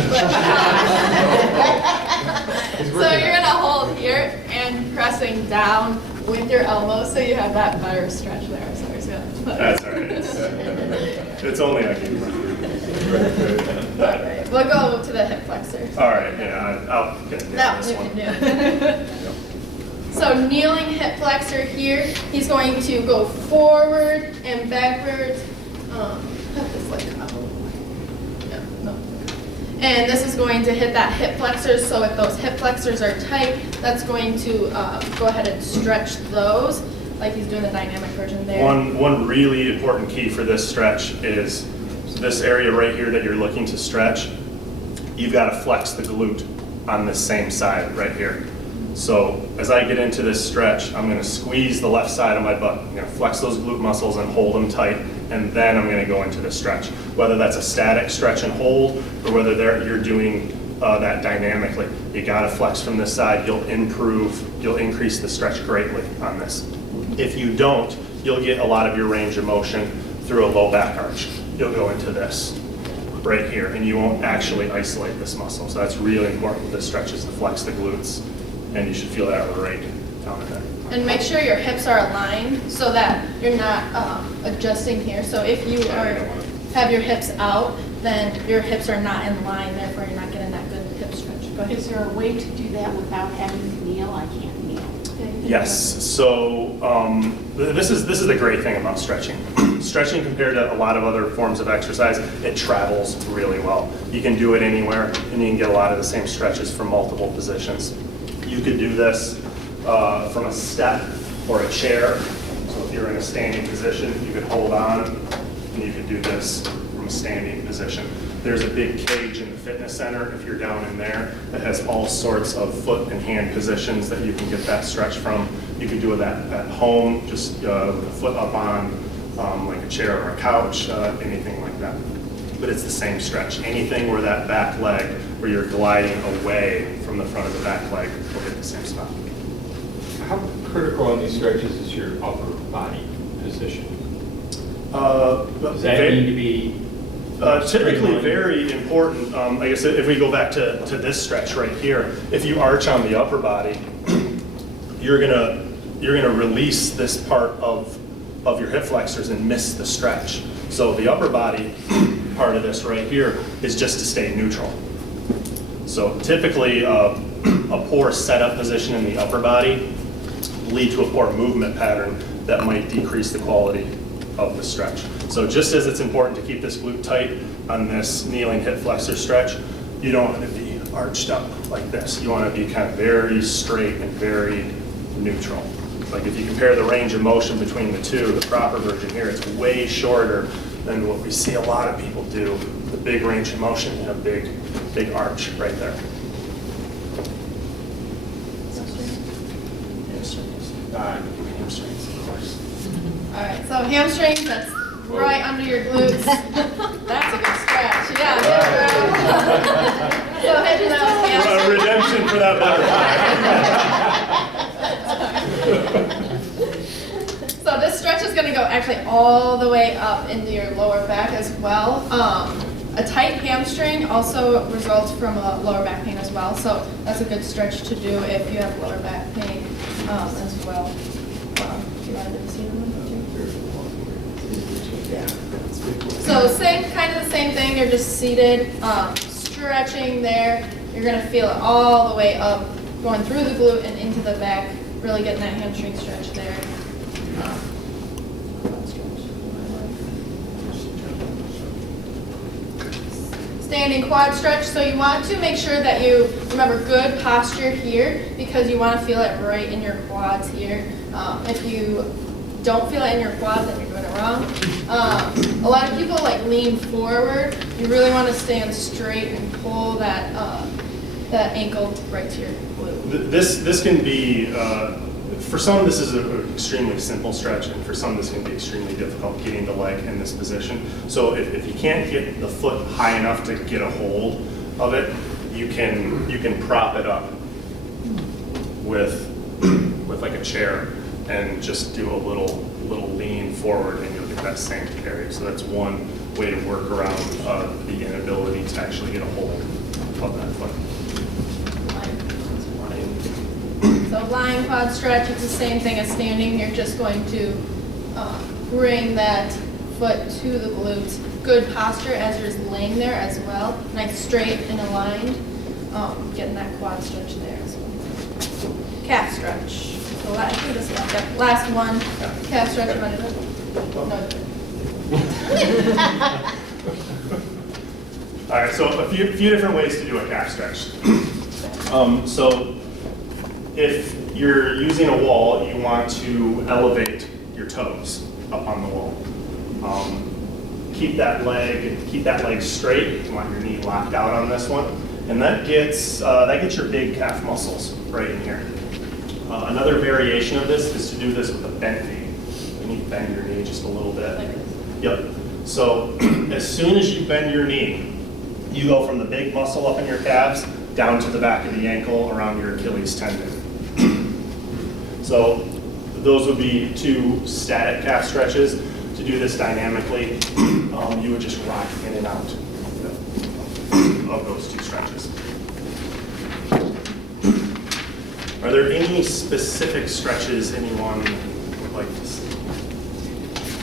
But, so you're going to hold here and pressing down with your elbows, so you have that better stretch there. So he's gonna That's all right. It's only a game. All right, we'll go to the hip flexors. All right, yeah, I'll get That this one one. you can do. So kneeling hip flexor here, he's going to go forward and backwards. Have this like out. Yeah, no. And this is going to hit that hip flexors. So if those hip flexors are tight, that's going to go ahead and stretch those, like he's doing the dynamic version there. One really important key for this stretch is this area right here that you're looking to stretch. You've got to flex the glute on this same side right here. So as I get into this stretch, I'm going to squeeze the left side of my butt. I'm going to flex those glute muscles and hold them tight, and then I'm going to go into the stretch. Whether that's a static stretch and hold, or whether you're doing that dynamically, you got to flex from this side. You'll increase the stretch greatly on this. If you don't, you'll get a lot of your range of motion through a low back arch. You'll go into this right here, and you won't actually isolate this muscle. So that's really important with this stretch, is to flex the glutes. And you should feel that right down in there. And make sure your hips are aligned so that you're not adjusting here. So if you have your hips out, then your hips are not in line, therefore you're not getting that good hip stretch. Go ahead. Is there a way to do that without having to kneel? I can't kneel. Yes, so this is the great thing about stretching. Stretching, compared to a lot of other forms of exercise, it travels really well. You can do it anywhere, and you can get a lot of the same stretches from multiple positions. You could do this from a step or a chair. So if you're in a standing position, you could hold on, and you could do this from a standing position. There's a big cage in the fitness center, if you're down in there, that has all sorts of foot and hand positions that you can get that stretch from. You could do that at home, just with a foot up on like a chair or a couch, anything like that. but it's the same stretch. Anything where that back leg, where you're gliding away from the front of the back leg, will hit the same spot. How critical on these stretches is your upper body position? Does that need to be? Typically very important. I guess if we go back to this stretch right here, if you arch on the upper body, you're gonna release this part of your hip flexors and miss the stretch. So the upper body part of this right here is just to stay neutral. So typically a poor setup position in the upper body will lead to a poor movement pattern that might decrease the quality of the stretch. So just as it's important to keep this glute tight on this kneeling hip flexor stretch, you don't want to be arched up like this. You want to be kind of very straight and very neutral. Like if you compare the range of motion between the two, the proper version here, it's way shorter than what we see a lot of people do. The big range of motion and a big arch right there. Hamstrings, of course. All right, so hamstrings, that's right under your glutes. That's a good stretch, yeah. So head to those hamstrings. Redemption for that butterfly. So this stretch is going to go actually all the way up into your lower back as well. A tight hamstring also results from a lower back pain as well, so that's a good stretch to do if you have lower back pain as well. Do you want to see them? Yeah. So kind of the same thing. You're just seated, stretching there. You're going to feel it all the way up, going through the glute and into the back, really getting that hamstring stretch there. Standing quad stretch, so you want to make sure that you remember good posture here because you want to feel it right in your quads here. If you don't feel it in your quads, then you're doing it wrong. A lot of people like lean forward. You really want to stand straight and pull that ankle right to your glute. This can be, for some this is an extremely simple stretch, and for some this can be extremely difficult getting the leg in this position. So if you can't get the foot high enough to get a hold of it, you can prop it up with like a chair and just do a little lean forward, and you'll get that same carry. So that's one way to work around the inability to actually get a hold of that foot. So lying quad stretch, it's the same thing as standing. You're just going to bring that foot to the glutes. Good posture as you're laying there as well. Nice straight and aligned. Getting that quad stretch there as well. Calf stretch. So I think this is last one. Calf stretch. All right, so a few different ways to do a calf stretch. So if you're using a wall, you want to elevate your toes up on the wall. Keep that leg straight. You want your knee locked out on this one, and that gets your big calf muscles right in here. Another variation of this is to do this with a bent knee. You need to bend your knee just a little bit. Like this. Yep. So as soon as you bend your knee, you go from the big muscle up in your calves down to the back of the ankle around your Achilles tendon. So those would be two static calf stretches. To do this dynamically, you would just rock in and out of those two stretches. Are there any specific stretches anyone would like to see?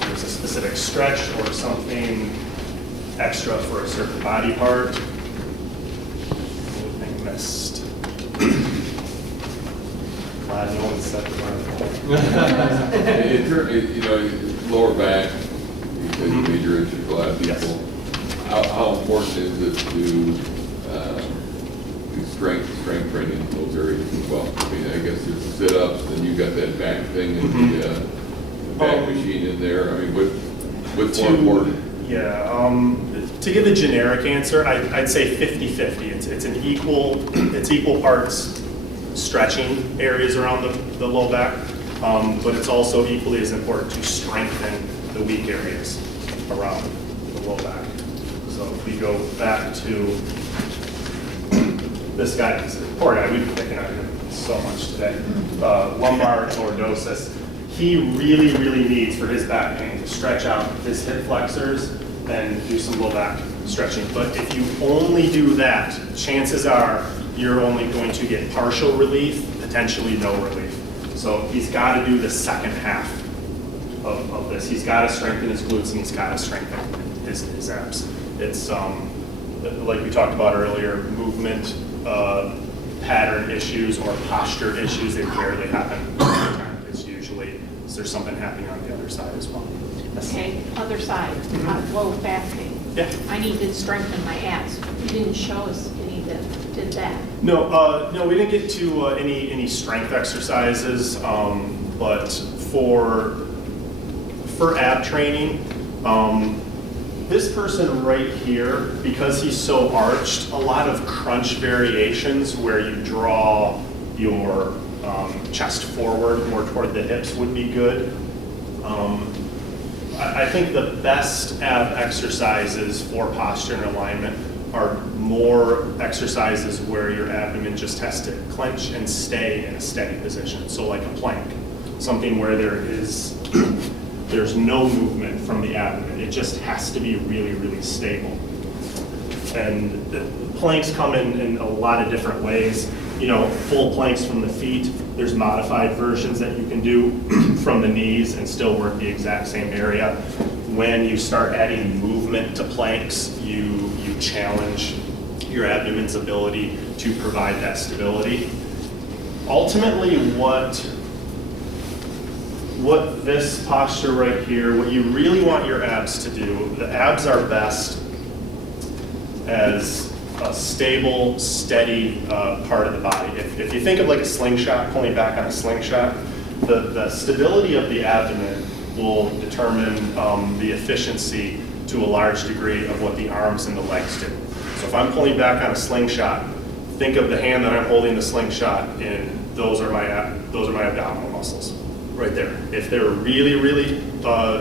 There's a specific stretch or something extra for a certain body part? Anything missed? Glad no one said the Lower back, because you major injury for a lot of people. Yes. How important is it to do strength training in those areas as well? I mean, I guess there's sit-ups, and you got that back thing and the back machine in there. I mean, what's more important? Yeah, to give a generic answer, I'd say 50-50. It's equal parts stretching areas around the low back, but it's also equally as important to strengthen the weak areas around the low back. So So if we go back to this guy, poor guy, we've been picking on him so much today. Lumbar lordosis. He really, really needs for his back pain to stretch out his hip flexors and do some low back stretching. But if you only do that, chances are you're only going to get partial relief, potentially no relief. So he's got to do the second half of this. He's got to strengthen his glutes and he's got to strengthen his abs. It's like we talked about earlier, movement pattern issues or posture issues, they rarely happen all the time. It's usually, there's something happening on the other side as well. Okay, other side, low back pain. Yeah. I need to strengthen my abs. You didn't show us any that did that. No, no, we didn't get to any strength exercises, but for ab training, this person right here, because he's so arched, a lot of crunch variations where you draw your chest forward more toward the hips would be good. I think the best ab exercises for posture and alignment are more exercises where your abdomen just has to clench and stay in a steady position. So like a plank, something where there's no movement from the abdomen. It just has to be really, really stable. And planks come in a lot of different ways. You know, full planks from the feet. There's modified versions that you can do from the knees and still work the exact same area. When you start adding movement to planks, you challenge your abdomen's ability to provide that stability. Ultimately, what this posture right here, what you really want your abs to do, the abs are best as a stable, steady part of the body. If you think of like a slingshot, pulling back on a slingshot, the stability of the abdomen will determine the efficiency to a large degree of what the arms and the legs do. So if I'm pulling back on a slingshot, think of the hand that I'm holding the slingshot in, those are my abdominal muscles right there. If they're really, really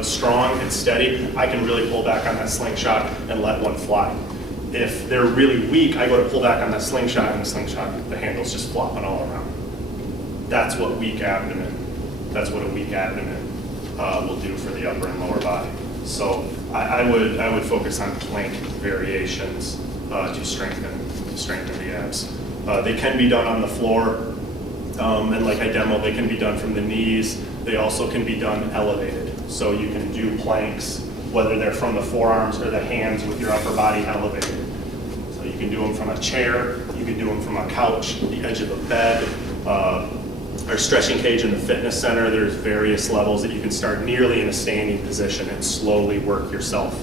strong and steady, I can really pull back on that slingshot and let one fly. If they're really weak, I go to pull back on that slingshot and the handle's just flopping all around. That's what a weak abdomen will do for the upper and lower body. So I would focus on plank variations to strengthen the abs. They can be done on the floor, and like I demoed, they can be done from the knees. They also can be done elevated. So you can do planks, whether they're from the forearms or the hands with your upper body elevated. So you can do them from a chair, you can do them from a couch, the edge of a bed, our stretching cage in the fitness center. There's various levels that you can start nearly in a standing position and slowly work yourself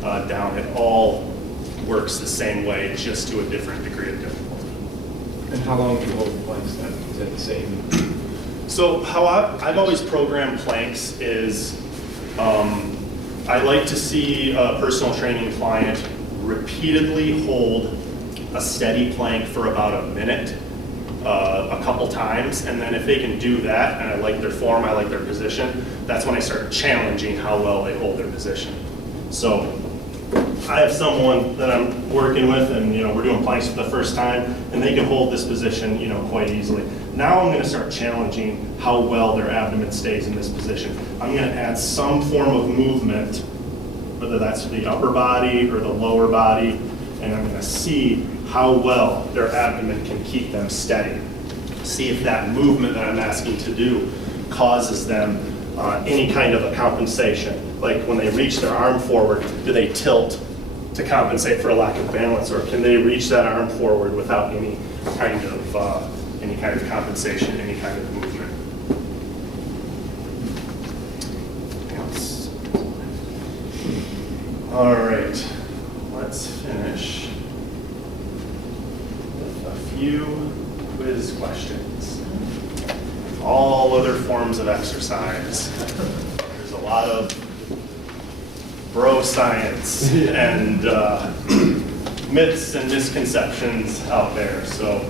down. It all works the same way, just to a different degree of difficulty. And how long do you hold the planks then? Is that the same? So how I've always programmed planks is, I like to see a personal training client repeatedly hold a steady plank for about a minute, a couple times, and then if they can do that, and I like their form, I like their position, that's when I start challenging how well they hold their position. So I have someone that I'm working with, and we're doing planks for the first time, and they can hold this position quite easily. Now I'm going to start challenging how well their abdomen stays in this position. I'm going to add some form of movement, whether that's the upper body or the lower body, and I'm going to see how well their abdomen can keep them steady. See if that movement that I'm asking to do causes them any kind of a compensation. Like when they reach their arm forward, do they tilt to compensate for a lack of balance, or can they reach that arm forward without any kind of compensation, any kind of movement? Anything else? All right, let's finish with a few quiz questions. All other forms of exercise. There's a lot of bro science and myths and misconceptions out there. So,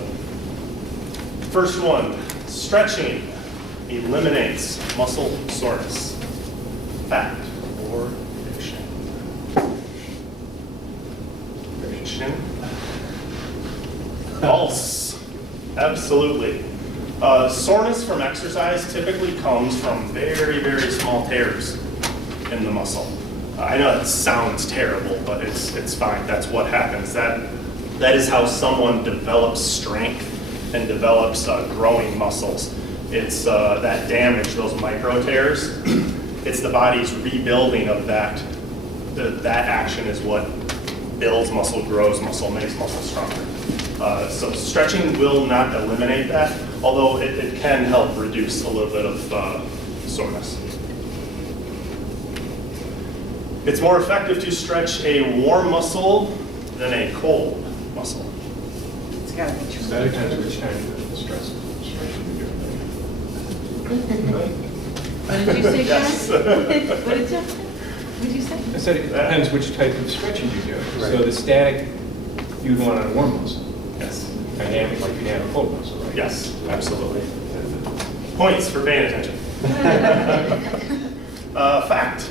first one, stretching eliminates muscle soreness. Fact or fiction? False. Absolutely. Soreness from exercise typically comes from very, very small tears in the muscle. I know that sounds terrible, but it's fine. That's what happens. That is how someone develops strength and develops growing muscles. It's that damage, those micro tears. It's the body's rebuilding of that. That action is what builds muscle, grows muscle, makes muscle stronger. So stretching will not eliminate that, although it can help reduce a little bit of soreness. It's more effective to stretch a warm muscle than a cold muscle. It's gotta be true. That depends which time of the stress. What did you say, Yes. John? What did you say? I said it depends which type of stretching you do. So the static, you'd want on a warm muscle. Yes. Dynamic, like you'd have a cold muscle, right? Yes, absolutely. Points for paying attention. Fact.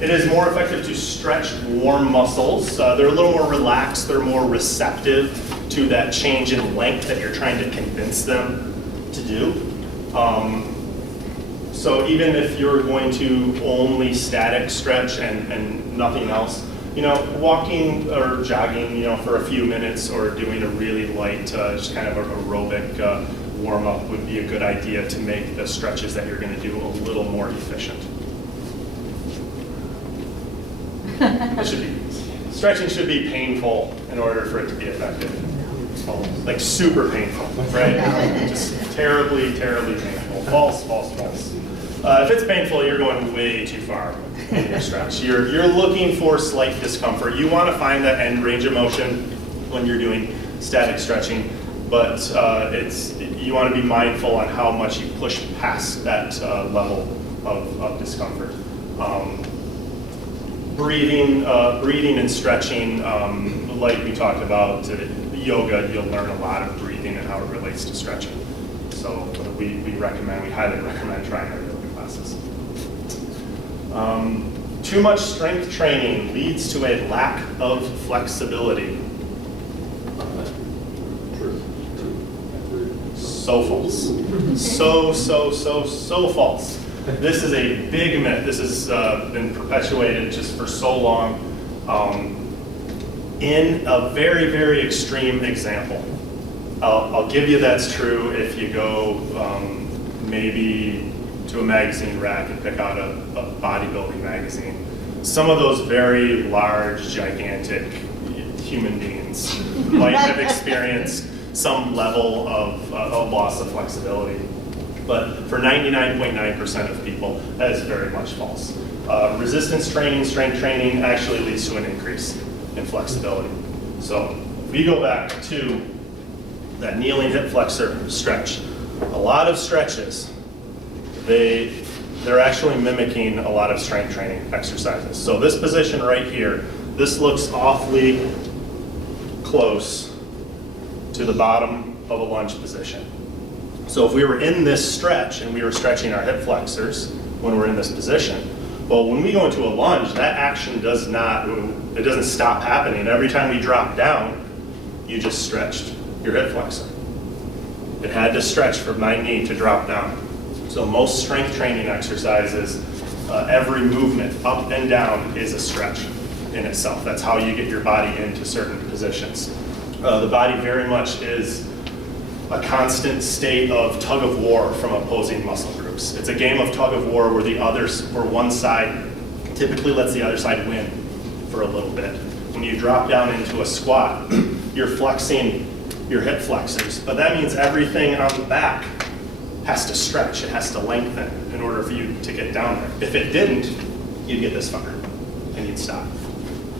It is more effective to stretch warm muscles. They're a little more relaxed. They're more receptive to that change in length that you're trying to convince them to do. So even if you're going to only static stretch and nothing else, walking or jogging, for a few minutes or doing a really light, just kind of aerobic warm up would be a good idea to make the stretches that you're going to do a little more efficient. Stretching should be painful in order for it to be effective. Like super painful, right? Just terribly, terribly painful. False, false, false. If it's painful, you're going way too far in your stretch. You're looking for slight discomfort. You want to find that end range of motion when you're doing static stretching, but you want to be mindful on how much you push past that level of discomfort. Breathing and stretching, like we talked about, yoga, you'll learn a lot of breathing and how it relates to stretching. So we highly recommend trying our yoga classes. Too much strength training leads to a lack of flexibility. So false. So false. This is a big myth. This has been perpetuated just for so long. In a very, very extreme example, I'll give you that's true if you go maybe to a magazine rack and pick out a bodybuilding magazine. Some of those very large, gigantic human beings might have experienced some level of loss of flexibility. But for 99.9% of people, that is very much false. Resistance training, strength training actually leads to an increase in flexibility. So if we go back to that kneeling hip flexor stretch, a lot of stretches, they're actually mimicking a lot of strength training exercises. So this position right here, this looks awfully close to the bottom of a lunge position. So if we were in this stretch and we were stretching our hip flexors when we're in this position, well, when we go into a lunge, that action doesn't stop happening. Every time we drop down, you just stretched your hip flexor. It had to stretch from my knee to drop down. So most strength training exercises, every movement up and down is a stretch in itself. That's how you get your body into certain positions. The body very much is a constant state of tug of war from opposing muscle groups. It's a game of tug of war where one side typically lets the other side win for a little bit. When you drop down into a squat, you're flexing your hip flexors, but that means everything on the back has to stretch, it has to lengthen in order for you to get down there. If it didn't, you'd get this far and you'd stop.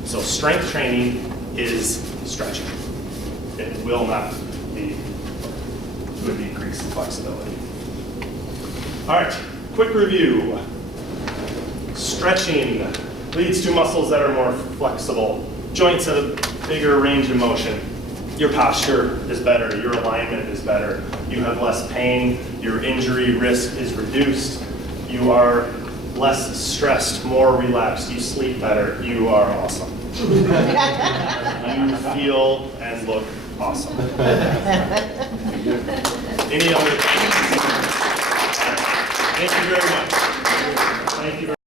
So strength training is stretching. It will not be to a decrease in flexibility. All right, quick review. Stretching leads to muscles that are more flexible. Joints have a bigger range of motion. Your posture is better, your alignment is better. You have less pain, your injury risk is reduced. You are less stressed, more relaxed, you sleep better, you are awesome. You feel and look awesome. Any other? Thank you very much. Thank you.